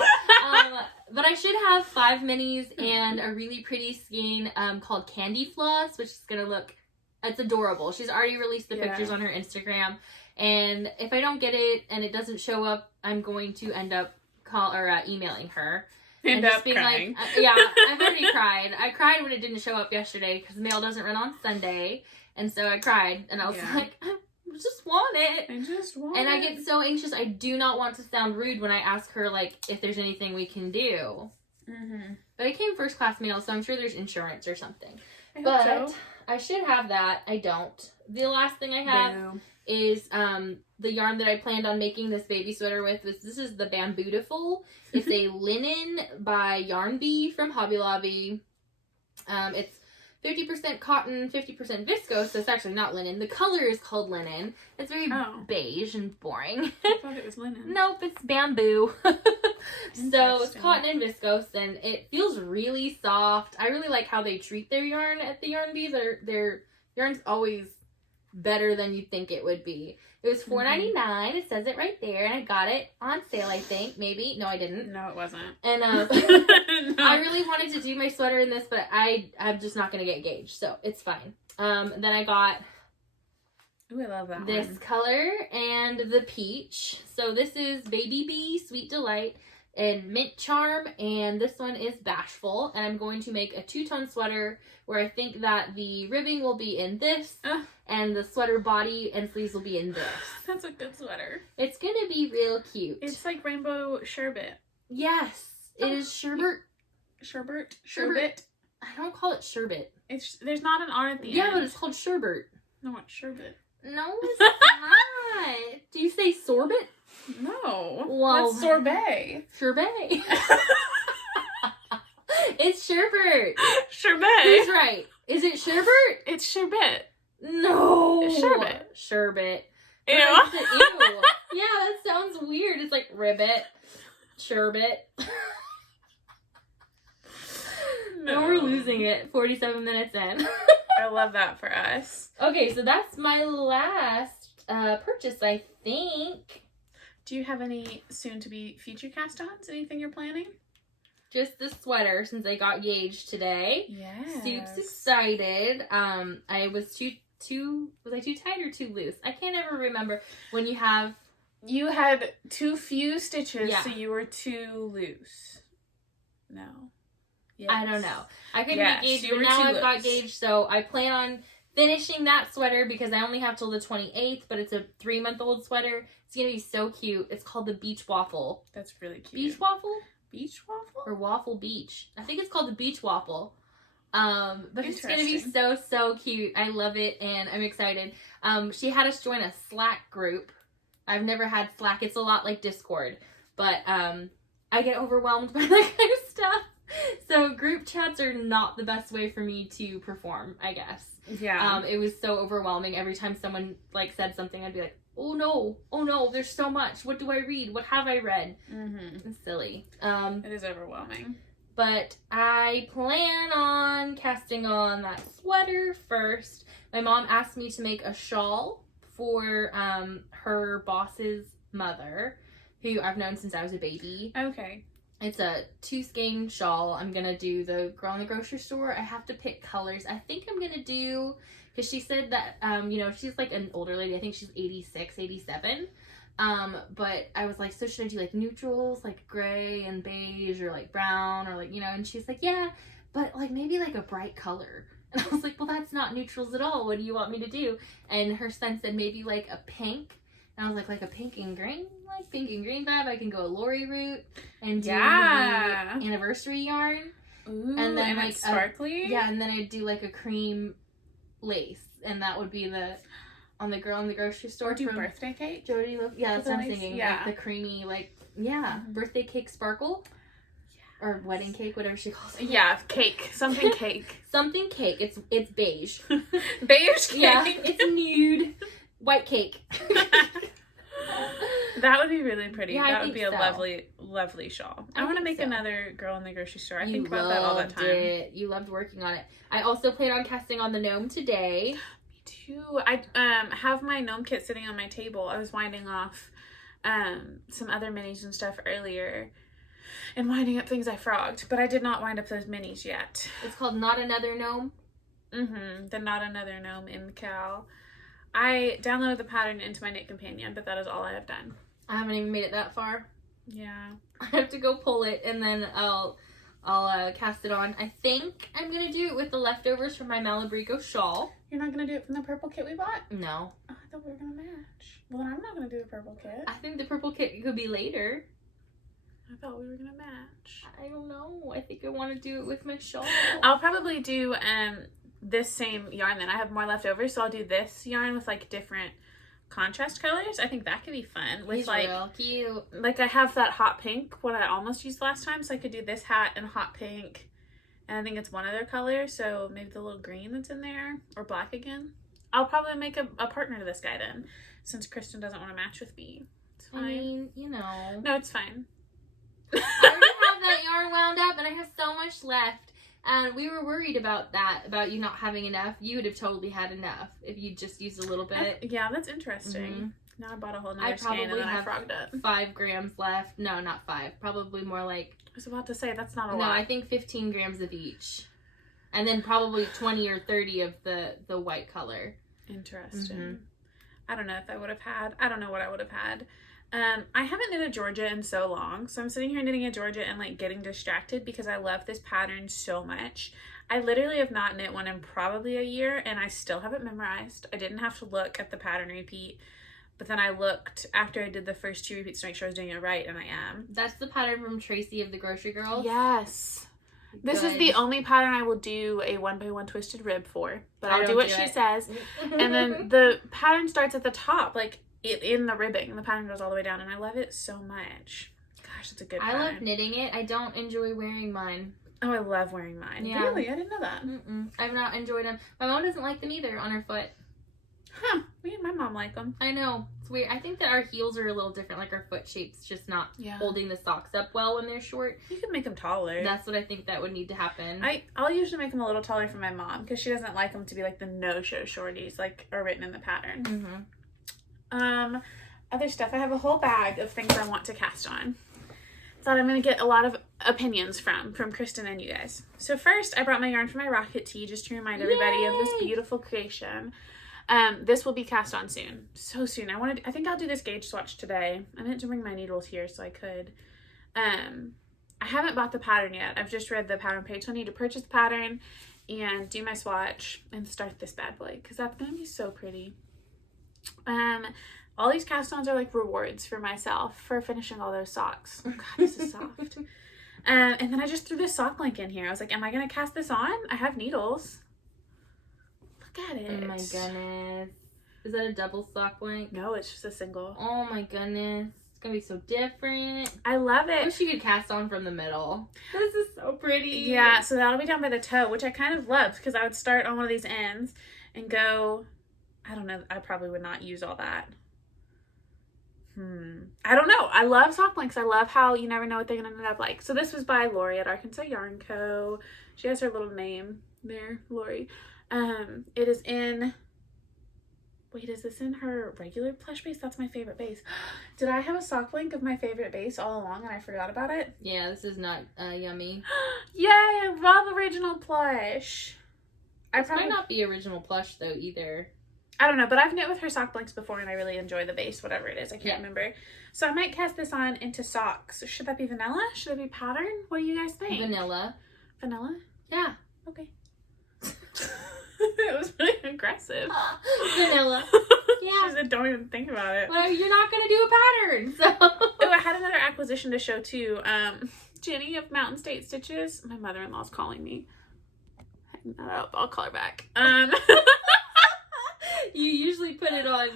But I should have 5 minis and a really pretty skein called Candy Floss, which is going to look, it's adorable. She's already released the pictures on her Instagram. And if I don't get it and it doesn't show up, I'm going to end up emailing her. And just being crying. like, yeah, I've already cried. I cried when it didn't show up yesterday because the mail doesn't run on Sunday. And so I cried and I was like, I just want it. And I get so anxious. I do not want to sound rude when I ask her, like, if there's anything we can do. Mm-hmm. But it came first class mail, so I'm sure there's insurance or something. I hope so. I should have that. I don't. the last thing I have is the yarn that I planned on making this baby sweater with. This is the Bambootiful. It's a linen by Yarn Bee from Hobby Lobby. It's 50% cotton, 50% viscose, so it's actually not linen. The color is called linen. It's very beige and boring. I thought it was linen. Nope, it's bamboo. So it's cotton and viscose, and it feels really soft. I really like how they treat their yarn at the Yarn Bee. Their yarn's always better than you'd think it would be. It was $4.99. It says it right there, and I got it on sale, I think. Maybe. No, I didn't. No, it wasn't. And No. I really wanted to do my sweater in this, but I'm just not going to get gauged, so it's fine. Then I got Ooh, I love that this color and the peach. So this is Baby Bee, Sweet Delight, and Mint Charm, and this one is Bashful. And I'm going to make a two-tone sweater where I think that the ribbing will be in this, and the sweater body and sleeves will be in this. That's a good sweater. It's going to be real cute. It's like rainbow sherbet. Yes, it is sherbet. Sherbet. I don't call it sherbet. There's not an R at the end. Yeah, but it's called sherbet. No, it's sherbet. No, it's not. Do you say sorbet? No. Well, that's sorbet. Sherbet. It's sherbet. Sherbet. Who's right? Is it sherbet? It's sherbet. No. It's sherbet. Sherbet. Ew. Ew. Yeah, that sounds weird. It's like ribbit. Sherbet. No, we're losing it 47 minutes in. I love that for us. Okay, so that's my last purchase, I think. Do you have any soon-to-be future cast-ons? Anything you're planning? Just the sweater, since I got gauged today. Yes. Super excited. I was was I too tight or too loose? I can't ever remember. When you have... You had too few stitches, Yeah. so you were too loose. No. Yes. I don't know. I couldn't Yes, get gauged, you but were now too I've got loose. gauged, so I plan on finishing that sweater because I only have till the 28th, but it's a 3-month-old sweater. It's going to be so cute. It's called the Beach Waffle. That's really cute. Beach Waffle? Beach waffle? Or Waffle Beach. I think it's called the Beach Waffle. But it's going to be Interesting. so cute. I love it, and I'm excited. She had us join a Slack group. I've never had Slack. It's a lot like Discord, but I get overwhelmed by that kind of stuff. So group chats are not the best way for me to perform, I guess. Yeah. It was so overwhelming. Every time someone like said something, I'd be like, oh no, there's so much. What do I read? What have I read? Mm-hmm. It's silly. It is overwhelming. But I plan on casting on that sweater first. My mom asked me to make a shawl for her boss's mother, who I've known since I was a baby. Okay. It's a 2-skein shawl. I'm going to do the girl in the grocery store. I have to pick colors. I think I'm going to do, because she said that, she's like an older lady. I think she's 86, 87. But I was like, so should I do like neutrals, like gray and beige, or like brown, or like, and she's like, yeah, but like maybe like a bright color. And I was like, well, that's not neutrals at all. What do you want me to do? And her son said maybe like a pink. And I was like a pink and green, like pink and green vibe. I can go a Lori route and do the anniversary yarn. Ooh, and then like it's sparkly. and then I'd do like a cream lace, and that would be on the girl in the grocery store. Or do from birthday cake. Jody Love. Yeah, that's what I'm thinking. Yeah. Like the creamy, birthday cake sparkle. Or wedding cake, whatever she calls it. Yeah, cake. Something cake. Something cake. It's beige. Beige cake. Yeah, it's nude. White cake. That would be really pretty. Yeah, that would be a so. lovely shawl. I I want to think make so. another girl in the grocery store. I You think about that all the time. It. You loved working on it. I also plan on casting on the gnome today. Me too. I have my gnome kit sitting on my table. I was winding off some other minis and stuff earlier and winding up things I frogged, but I did not wind up those minis yet. It's called Not Another Gnome. The Not Another Gnome in Cal. I downloaded the pattern into my Knit Companion, but that is all I have done. I haven't even made it that far. Yeah. I have to go pull it, and then I'll cast it on. I think I'm gonna do it with the leftovers from my Malabrigo shawl. You're not gonna do it from the purple kit we bought? No. Oh, I thought we were gonna match. Well, then I'm not gonna do the purple kit. I think the purple kit could be later. I thought we were gonna match. I don't know. I think I want to do it with my shawl. I'll probably do this same yarn then. I have more left over, so I'll do this yarn with like different contrast colors. I think that could be fun. With He's like real cute. Like I have that hot pink, what I almost used last time, so I could do this hat and hot pink. And I think it's one other color, so maybe the little green that's in there, or black again. I'll probably make a partner to this guy then, since Christen doesn't want to match with me. It's fine. I mean, you know. No, it's fine. I already have that yarn wound up, and I have so much left. And we were worried about that, about you not having enough. You would have totally had enough if you just used a little bit. Yeah, that's interesting. Mm-hmm. Now I bought a whole nother skein and then I frogged it. 5 grams left. No, not 5. Probably more like... I was about to say, that's not a lot. No, I think 15 grams of each. And then probably 20 or 30 of the white color. Interesting. Mm-hmm. I don't know if I would have had. I don't know what I would have had. I haven't knit a Georgia in so long, so I'm sitting here knitting a Georgia and like getting distracted because I love this pattern so much. I literally have not knit one in probably a year, and I still have it memorized. I didn't have to look at the pattern repeat, but then I looked after I did the first 2 repeats to make sure I was doing it right, and I am. That's the pattern from Tracy of the Grocery Girls? Yes. This is the only pattern I will do a 1x1 twisted rib for, but I'll do what she says. And then the pattern starts at the top, like in the ribbing. The pattern goes all the way down, and I love it so much. Gosh, it's a good pattern. I love knitting it. I don't enjoy wearing mine. Oh, I love wearing mine. Yeah. Really? I didn't know that. I've not enjoyed them. My mom doesn't like them either on her foot. Huh. Me and my mom like them. I know. It's weird. I think that our heels are a little different. Like our foot shape's just not holding the socks up well when they're short. You could make them taller. That's what I think that would need to happen. I'll usually make them a little taller for my mom because she doesn't like them to be like the no-show shorties like are written in the pattern. Other stuff. I have a whole bag of things I want to cast on. Thought I'm going to get a lot of opinions from Christen and you guys. So first, I brought my yarn for my rocket tee just to remind everybody of this beautiful creation. This will be cast on soon. So soon. I think I'll do this gauge swatch today. I meant to bring my needles here so I could. I haven't bought the pattern yet. I've just read the pattern page, so I need to purchase the pattern and do my swatch and start this bad boy because that's going to be so pretty. All these cast-ons are like rewards for myself for finishing all those socks. Oh god, this is soft. And then I just threw this sock blank in here. I was like, am I going to cast this on? I have needles. Look at it. Oh my goodness. Is that a double sock blank? No, it's just a single. Oh my goodness. It's going to be so different. I love it. I wish you could cast on from the middle. This is so pretty. Yeah, so that'll be down by the toe, which I kind of loved because I would start on one of these ends and go, I don't know, I probably would not use all that. I don't know. I love sock blanks. I love how you never know what they're going to end up like. So this was by Lori at Arkansas Yarn Co. She has her little name there, Lori. It is in... Wait, is this in her regular plush base? That's my favorite base. Did I have a sock blank of my favorite base all along and I forgot about it? Yeah, this is not yummy. Yay! I love original plush. This might not be original plush though either. I don't know, but I've knit with her sock blanks before and I really enjoy the base, whatever it is. I can't remember. So I might cast this on into socks. Should that be vanilla? Should it be pattern? What do you guys think? Vanilla. Vanilla? Yeah. Okay. It was really aggressive. Vanilla. Yeah. She said, don't even think about it. Well, you're not going to do a pattern, so. Oh, I had another acquisition to show too. Jenny of Mountain State Stitches. My mother-in-law's calling me. Hang that up. I'll call her back. You usually put it on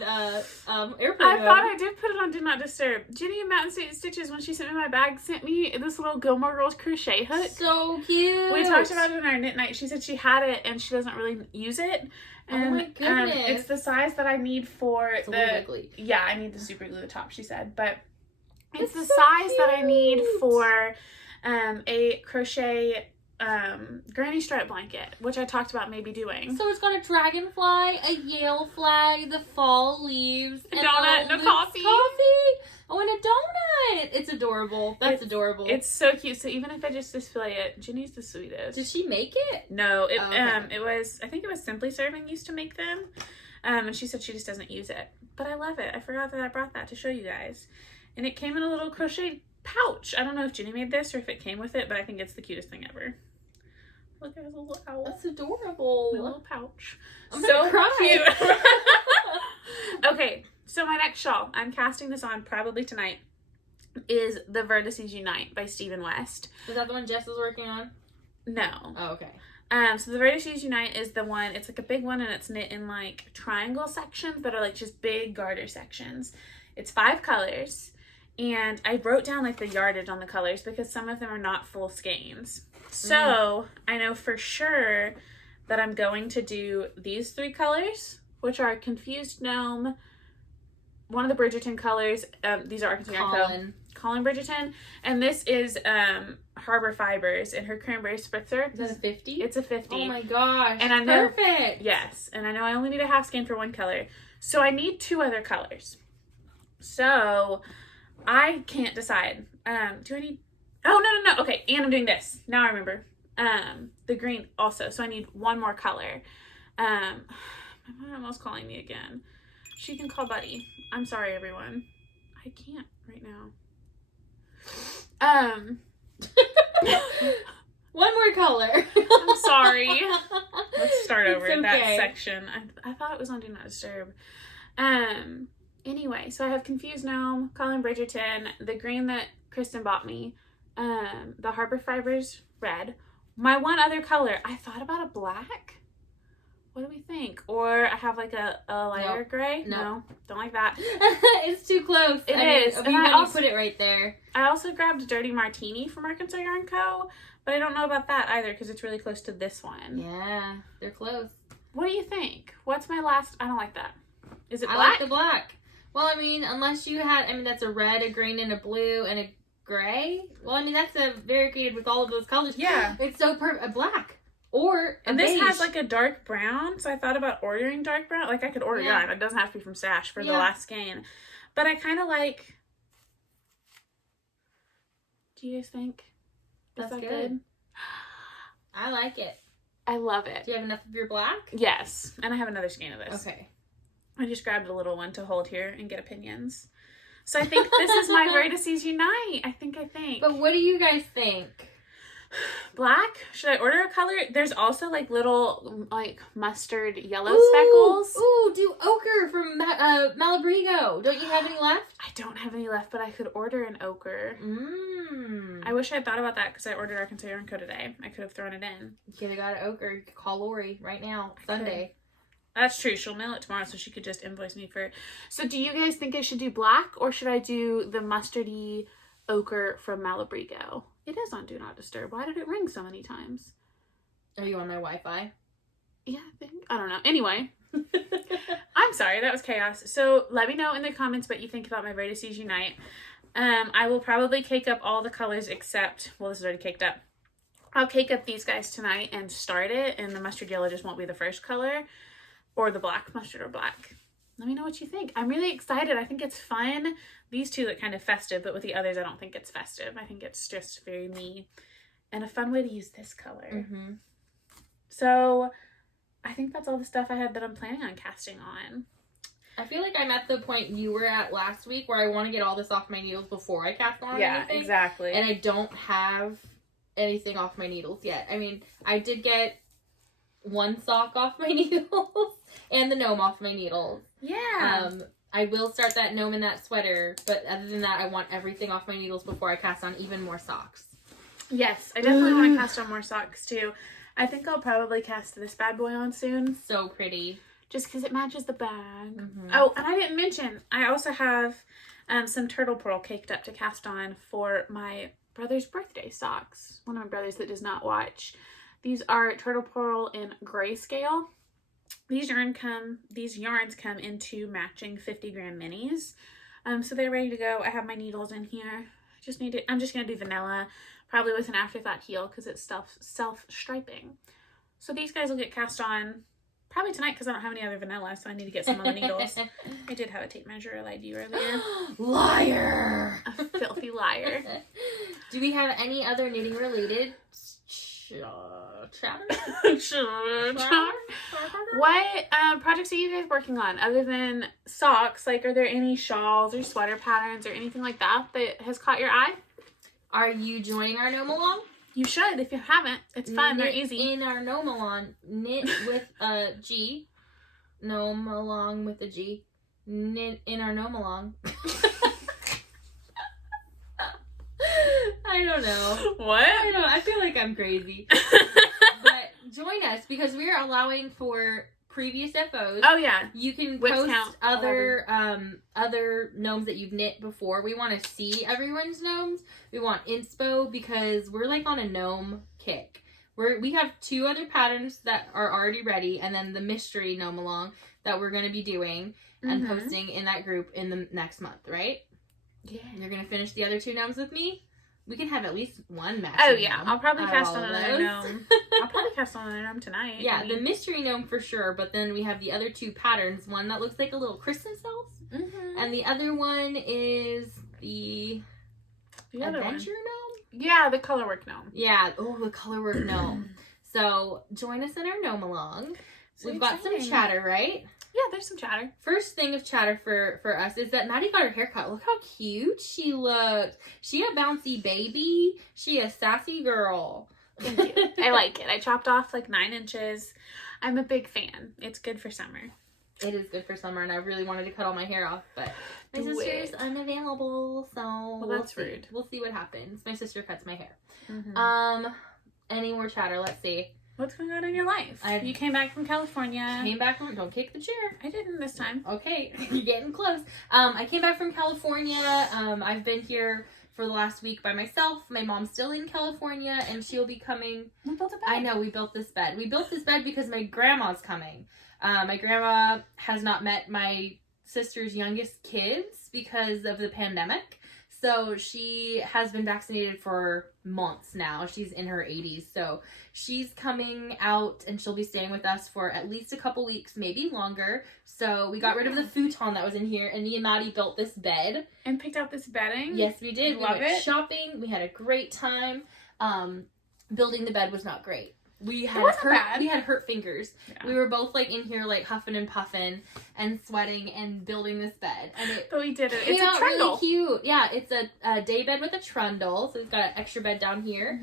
airplane I mode. thought I did put it on Do Not Disturb. Jenny of Mountain State Stitches, when she sent me my bag, sent me this little Gilmore Girls crochet hook. So cute. We talked about it in our knit night. She said she had it and she doesn't really use it. And, oh my goodness. It's the size that I need for it's a little wiggly. Yeah, I need the super glue at the top, she said. But it's the so size cute. that I need for a crochet granny stripe blanket, which I talked about maybe doing. So it's got a dragonfly, a Yale flag, the fall leaves, a donut, and a coffee. Oh, and a donut. It's adorable. That's adorable. It's so cute. So even if I just display it, Jenny's the sweetest. Did she make it? No, it okay. It was, I think it was Simply Serving used to make them. And she said she just doesn't use it. But I love it. I forgot that I brought that to show you guys. And it came in a little crochet pouch. I don't know if Jenny made this or if it came with it, but I think it's the cutest thing ever. Look, it has a little owl. That's adorable. A little pouch. I'm so cry. cute. Okay, so my next shawl, I'm casting this on probably tonight, is The Vertices Unite by Stephen West. Is that the one Jess is working on? No. Oh, okay. So the Vertices Unite is the one, it's like a big one and it's knit in like triangle sections that are like just big garter sections. It's 5 colors and I wrote down like the yardage on the colors because some of them are not full skeins. So I know for sure that I'm going to do these 3 colors, which are Confused Gnome, one of the Bridgerton colors, these are Arkansas Yarn Co. Colin Bridgerton, and this is Harbor Fibers in her Cranberry Spritzer. Is that a 50? It's a 50. Oh my gosh, and I know, perfect! Yes, and I know I only need a half skein for 1 color, so I need 2 other colors. So I can't decide. Do I need... Oh, no. Okay, and I'm doing this. Now I remember. The green also, so I need 1 more color. My mom was calling me again. She can call Buddy. I'm sorry, everyone. I can't right now. 1 more color. I'm sorry. Let's start over okay. that section. I thought it was on Do Not Disturb. Anyway, so I have Confused Gnome, Colin Bridgerton, the green that Christen bought me, the Harbor Fibers red. My 1 other color, I thought about a black. What do we think? Or I have like a lighter gray. No, don't like that. It's too close. It is. And I also put it right there. I also grabbed Dirty Martini from Arkansas Yarn Co. But I don't know about that either because it's really close to this one. Yeah, they're close. What do you think? What's my last? I don't like that. Is it black? I like the black. Well, I mean, unless you had, that's a red, a green, and a blue, and a gray. Well, that's a variegated with all of those colors. Yeah. It's so perfect. A black. Or a and this beige. has like a dark brown, so I thought about ordering dark brown. Like I could order yarn. It doesn't have to be from Stash for the last skein. But I kind of like... Do you guys think? That's good. I like it. I love it. Do you have enough of your black? Yes. And I have another skein of this. Okay. I just grabbed a little one to hold here and get opinions. So I think this is my Vertices Unite. I think. But what do you guys think? Black? Should I order a color? There's also like little like mustard yellow speckles. Ooh, do ochre from Malabrigo. Don't you have any left? I don't have any left, but I could order an ochre. Mmm. I wish I had thought about that because I ordered Arkansas Yarn Co. today. I could have thrown it in. You could have got an ochre. You could call Lori right now. Sunday. That's true. She'll mail it tomorrow so she could just invoice me for it. So do you guys think I should do black or should I do the mustardy ochre from Malabrigo? It is on Do Not Disturb. Why did it ring so many times? Are you on my Wi-Fi? Yeah, I think. I don't know. Anyway. I'm sorry. That was chaos. So let me know in the comments what you think about my Vertices Unite. I will probably cake up all the colors except... Well, this is already caked up. I'll cake up these guys tonight and start it. And the mustard yellow just won't be the first color. Or the black. Mustard or black. Let me know what you think. I'm really excited. I think it's fun. These 2 look kind of festive, but with the others, I don't think it's festive. I think it's just very me. And a fun way to use this color. So, I think that's all the stuff I had that I'm planning on casting on. I feel like I'm at the point you were at last week where I want to get all this off my needles before I cast on anything. Exactly. And I don't have anything off my needles yet. I did get 1 sock off my needles and the gnome off my needles. Yeah. I will start that gnome in that sweater, but other than that, I want everything off my needles before I cast on even more socks. Yes, I definitely want to cast on more socks too. I think I'll probably cast this bad boy on soon. So pretty. Just because it matches the bag. Oh, and I didn't mention, I also have some turtle pearl caked up to cast on for my brother's birthday socks. One of my brothers that does not watch. These are turtle pearl in grayscale. These yarns come into matching 50 gram minis. So they're ready to go. I have my needles in here. I'm just going to do vanilla, probably with an afterthought heel because it's self-striping. So these guys will get cast on probably tonight because I don't have any other vanilla, so I need to get some of the needles. I did have a tape measure, I lied to you earlier. Liar! A filthy liar. Do we have any other knitting related chatter? What projects are you guys working on other than socks? Like, are there any shawls or sweater patterns or anything like that that has caught your eye? Are you joining our Gnome-Along? You should if you haven't. It's fun. They're easy. In our Gnome-Along, knit with a G. Gnome-Along with a G. Knit in our Gnome-Along. I don't know. What? I feel like I'm crazy. But join us because we are allowing for previous FOs. Oh yeah. You can Whips post count, other gnomes that you've knit before. We want to see everyone's gnomes. We want inspo because we're like on a gnome kick. We have 2 other patterns that are already ready, and then the mystery Gnome-Along that we're going to be doing and posting in that group in the next month, right? Yeah. You're going to finish the other 2 gnomes with me? We can have at least one match. Oh yeah, I'll probably cast on another gnome. I'll probably cast on another gnome tonight. Yeah, the mystery gnome for sure, but then we have the other 2 patterns. One that looks like a little Christen self, and the other one is the adventure gnome? Yeah, the colorwork gnome. Yeah, the colorwork gnome. So join us in our Gnome-Along. So We've got some chatter, right? Yeah, there's some chatter. First thing of chatter for us is that Maddie got her haircut. Look how cute she looked. She a bouncy baby. She a sassy girl. Thank you. I like it. I chopped off like 9 inches. I'm a big fan. It's good for summer. It is good for summer, and I really wanted to cut all my hair off, but my sister's unavailable, so that's rude. We'll see what happens. My sister cuts my hair. Mm-hmm. Any more chatter? Let's see. What's going on in your life? You came back from California. Don't kick the chair. I didn't this time. Okay, you're getting close. I came back from California. I've been here for the last week by myself. My mom's still in California, and she'll be coming. We built a bed. I know, we built this bed. We built this bed because my grandma's coming. My grandma has not met my sister's youngest kids because of the pandemic. So she has been vaccinated for months now. She's in her 80s. So she's coming out and she'll be staying with us for at least a couple weeks, maybe longer. So we got rid of the futon that was in here, and me and Maddie built this bed. And picked out this bedding. Yes, we did. Love we went it. shopping. We had a great time. Building the bed was not great. We had hurt fingers. Yeah. We were both like in here like huffing and puffing and sweating and building this bed. And but we did it. It's a Really trundle. cute. Yeah, it's a day bed with a trundle. So we've got an extra bed down here.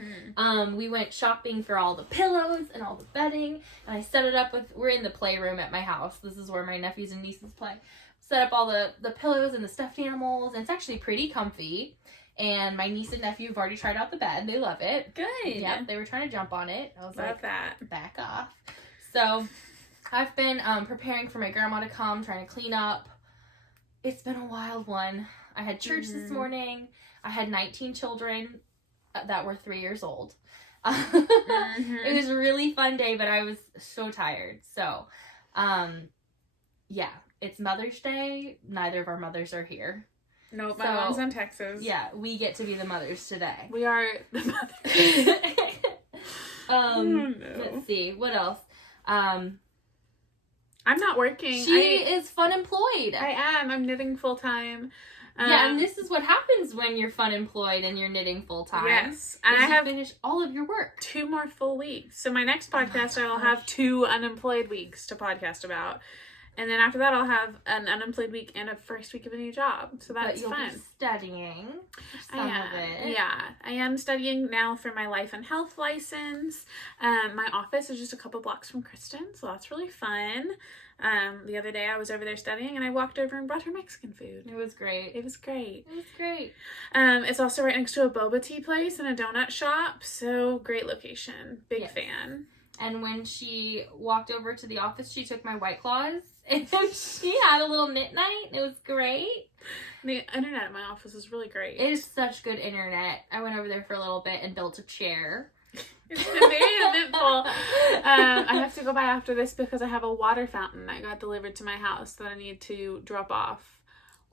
We went shopping for all the pillows and all the bedding, and I set it up we're in the playroom at my house. This is where my nephews and nieces play. Set up all the pillows and the stuffed animals, and it's actually pretty comfy. And my niece and nephew have already tried out the bed. They love it. Good. Yep, they were trying to jump on it. I was love like, that. Back off. So I've been preparing for my grandma to come, trying to clean up. It's been a wild one. I had church this morning. I had 19 children that were 3 years old. It was a really fun day, but I was so tired. So, yeah, it's Mother's Day. Neither of our mothers are here. No, my mom's in Texas. Yeah, we get to be the mothers today. We are the mothers. No. Let's see. What else? I'm not working. She is fun employed. I am. I'm knitting full time. Yeah, and this is what happens when you're fun employed and you're knitting full time. Yes, and I have finished all of your work. 2 more full weeks. So my next podcast, I will have 2 unemployed weeks to podcast about. And then after that, I'll have an unemployed week and a first week of a new job. So that's fun. Be studying some of it. Yeah, I am studying now for my life and health license. My office is just a couple blocks from Christen, so that's really fun. The other day I was over there studying, and I walked over and brought her Mexican food. It was great. It was great. It was great. It's also right next to a boba tea place and a donut shop, so great location. Big fan. And when she walked over to the office, she took my White Claws, and she had a little knit night. It was great. The internet at my office is really great. It is such good internet. I went over there for a little bit and built a chair. It's been very eventful. I have to go by after this because I have a water fountain that got delivered to my house that I need to drop off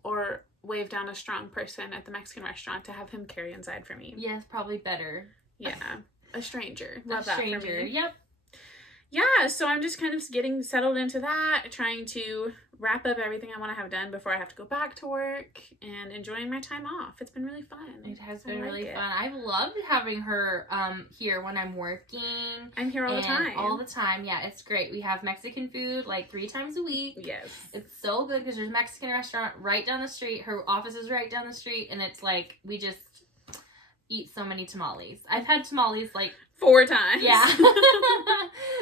or wave down a strong person at the Mexican restaurant to have him carry inside for me. Yes, probably better. Yeah. A stranger. Love that for me. Yep. Yeah, so I'm just kind of getting settled into that, trying to wrap up everything I want to have done before I have to go back to work, and enjoying my time off. It's been really fun. It has been really fun. I've loved having her here when I'm working. I'm here all the time. All the time, yeah, it's great. We have Mexican food like 3 times a week. Yes. It's so good because there's a Mexican restaurant right down the street. Her office is right down the street, and it's like we just eat so many tamales. I've had tamales like 4 times. Yeah.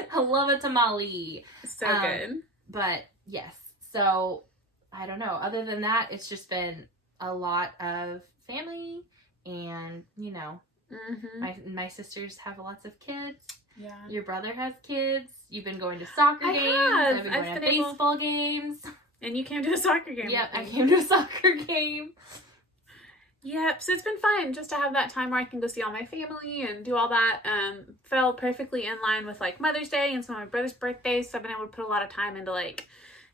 I love a tamale. So good. But yes. So I don't know. Other than that, it's just been a lot of family, and you know, my sisters have lots of kids. Yeah. Your brother has kids. You've been going to soccer games. I've been going to baseball games. And you came to a soccer game. Yep, I came to a soccer game. Yep, so it's been fun just to have that time where I can go see all my family and do all that. Fell perfectly in line with like Mother's Day and some of my brother's birthdays, so I've been able to put a lot of time into like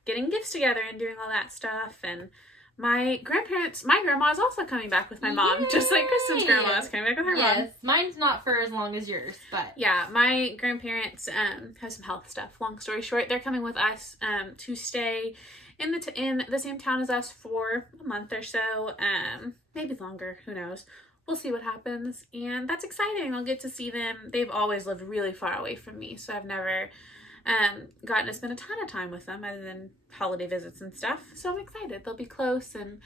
getting gifts together and doing all that stuff. And my grandma is also coming back with my mom. Yay! Just like Kristen's grandma is coming back with her mom. Yes, mine's not for as long as yours, but... Yeah, my grandparents have some health stuff. Long story short, they're coming with us to stay in the same town as us for a month or so. Maybe longer, who knows. We'll see what happens. And that's exciting. I'll get to see them. They've always lived really far away from me, so I've never gotten to spend a ton of time with them other than holiday visits and stuff. So I'm excited. They'll be close and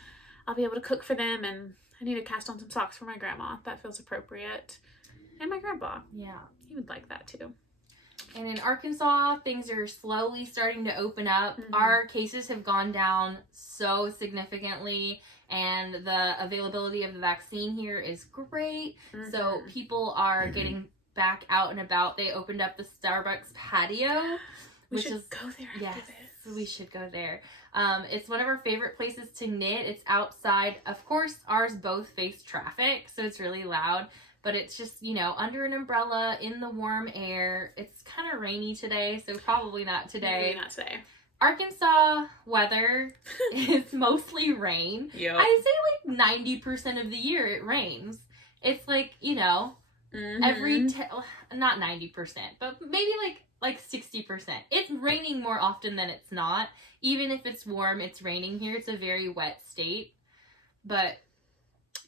I'll be able to cook for them, and I need to cast on some socks for my grandma. That feels appropriate. And my grandpa. Yeah. He would like that too. And in Arkansas, things are slowly starting to open up. Mm-hmm. Our cases have gone down so significantly, and the availability of the vaccine here is great. Mm-hmm. So people are getting back out and about. They opened up the Starbucks patio. We should go there. Yes, we should go there. It's one of our favorite places to knit. It's outside. Of course, ours both face traffic, so it's really loud. But it's just, you know, under an umbrella in the warm air. It's kind of rainy today, so probably not today. Maybe not today. Arkansas weather is mostly rain. Yep. I say like 90% of the year it rains. It's like, you know, every not 90%, but maybe like 60%. It's raining more often than it's not. Even if it's warm, it's raining here. It's a very wet state. But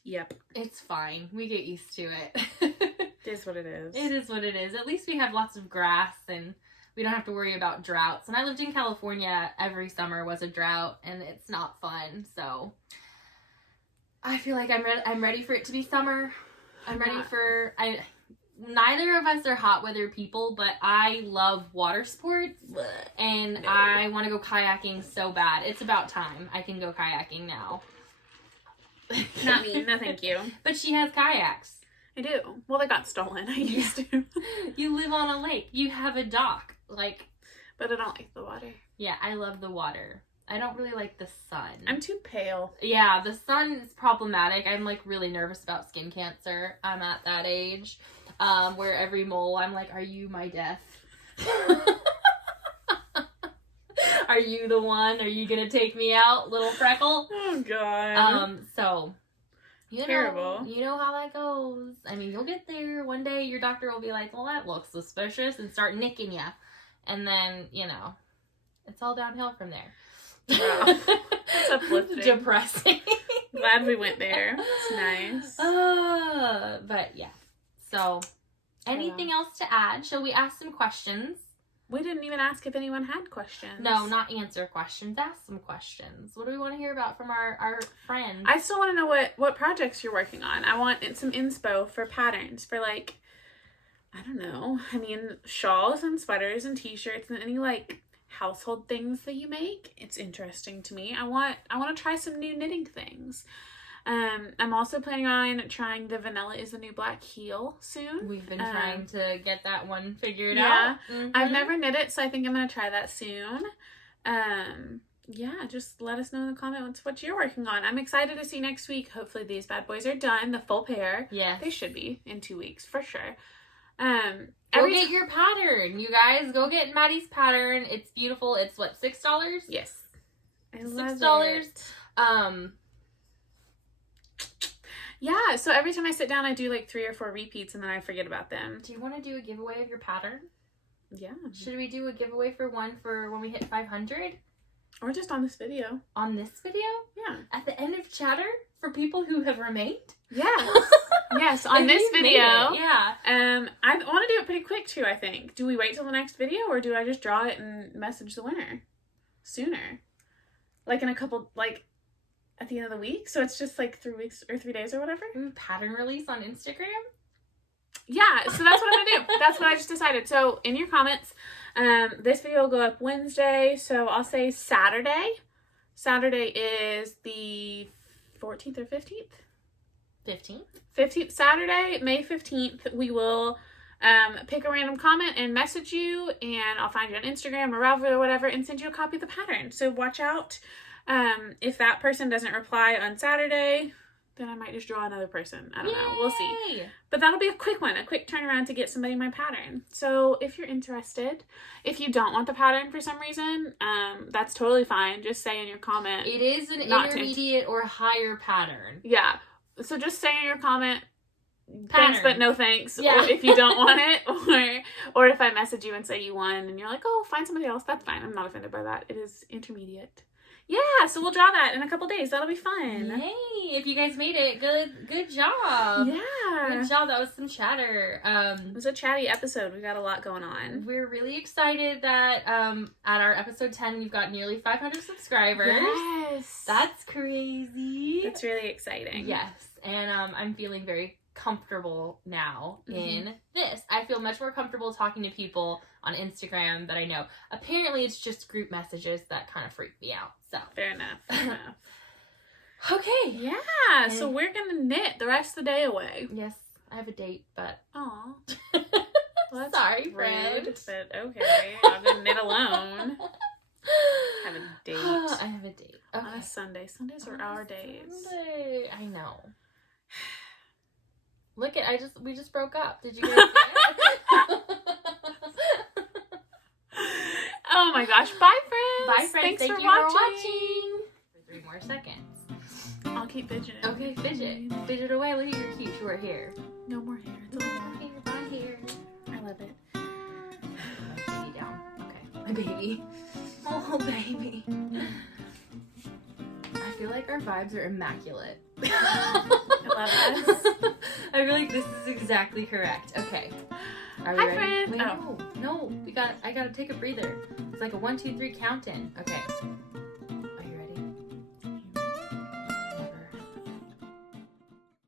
yep, it's fine. We get used to it. It is what it is. It is what it is. At least we have lots of grass and we don't have to worry about droughts. And I lived in California, every summer was a drought, and it's not fun. So I feel like I'm ready for it to be summer. I'm ready for... Neither of us are hot weather people, but I love water sports, and I want to go kayaking so bad. It's about time I can go kayaking now. Not me. No, thank you. But she has kayaks. I do. Well, they got stolen. I used to. You live on a lake. You have a dock. But I don't like the water. Yeah, I love the water. I don't really like the sun. I'm too pale. Yeah, the sun is problematic. I'm really nervous about skin cancer. I'm at that age where every mole, I'm like, are you my death? Are you the one? Are you gonna take me out, little freckle? Oh God. So terrible. You know how that goes. I mean, you'll get there one day. Your doctor will be like, "Well, that looks suspicious," and start nicking you, and then it's all downhill from there. Wow. That's uplifting. Depressing. Glad we went there. It's nice. But yeah. So, anything else to add? Shall we ask some questions? We didn't even ask if anyone had questions. No, not answer questions. Ask some questions. What do we want to hear about from our friends? I still want to know what projects you're working on. I want some inspo for patterns for I don't know. I mean, shawls and sweaters and t-shirts and any household things that you make. It's interesting to me. I want to try some new knitting things. I'm also planning on trying the Vanilla is the New Black heel soon. We've been trying to get that one figured out. Mm-hmm. I've never knit it, so I think I'm going to try that soon. Yeah, just let us know in the comments what you're working on. I'm excited to see next week. Hopefully these bad boys are done, the full pair. Yeah. They should be in 2 weeks, for sure. Go get your pattern, you guys. Go get Maddie's pattern. It's beautiful. It's what, $6? Yes. I love $6. Yeah, so every time I sit down, I do 3 or 4 repeats, and then I forget about them. Do you want to do a giveaway of your pattern? Yeah. Should we do a giveaway for when we hit 500? Or just on this video. On this video? Yeah. At the end of chatter? For people who have remained? Yeah. Yes, on this video. Yeah. I want to do it pretty quick, too, I think. Do we wait till the next video, or do I just draw it and message the winner sooner? In a couple, at the end of the week, so it's just 3 weeks or 3 days or whatever. Pattern release on Instagram? Yeah, so that's what I'm gonna do. That's what I just decided. So in your comments, this video will go up Wednesday, so I'll say Saturday. Saturday is the 14th or 15th? 15th. 15th, Saturday, May 15th, we will pick a random comment and message you, and I'll find you on Instagram or Ravelry or whatever and send you a copy of the pattern. So watch out. If that person doesn't reply on Saturday, then I might just draw another person. I don't know. We'll see. But that'll be a quick one, a quick turnaround to get somebody my pattern. So if you're interested, if you don't want the pattern for some reason, that's totally fine. Just say in your comment. It is an intermediate or higher pattern. Yeah. So just say in your comment, Pattern. thanks but no thanks. Yeah. Or if you don't want it, or if I message you and say you won and you're like, oh, find somebody else, that's fine. I'm not offended by that. It is intermediate. Yeah, so we'll draw that in a couple days. That'll be fun. Yay! If you guys made it, good job. Yeah. Good job. That was some chatter. It was a chatty episode. We got a lot going on. We're really excited that at our episode 10, we've got nearly 500 subscribers. Yes. That's crazy. That's really exciting. Yes. And I'm feeling very comfortable now in this. I feel much more comfortable talking to people on Instagram that I know. Apparently, it's just group messages that kind of freak me out. So Fair enough. Okay. Yeah. So we're gonna knit the rest of the day away. Yes, I have a date, but Aw. Well, sorry, rude, friend. but okay. I'll go knit alone. Have a date. I have a date. Okay. On a Sunday. Sundays are our days. Sunday. I know. Look at we just broke up. Did you guys see it? Oh my gosh. Bye, friends. Bye, friends. Thanks Thank for you watching. for 3 more seconds. I'll keep fidgeting. Okay, fidget. Fidget away. Look at your cute short hair. No more hair. It's all gone. My hair. I love it. My baby down. Okay. My baby. Oh, baby. I feel like our vibes are immaculate. I love this. I feel like this is exactly correct. Okay. Are we Hi, ready? friend. Wait, Oh. no. I gotta take a breather. It's like a 1, 2, 3 count in. Okay.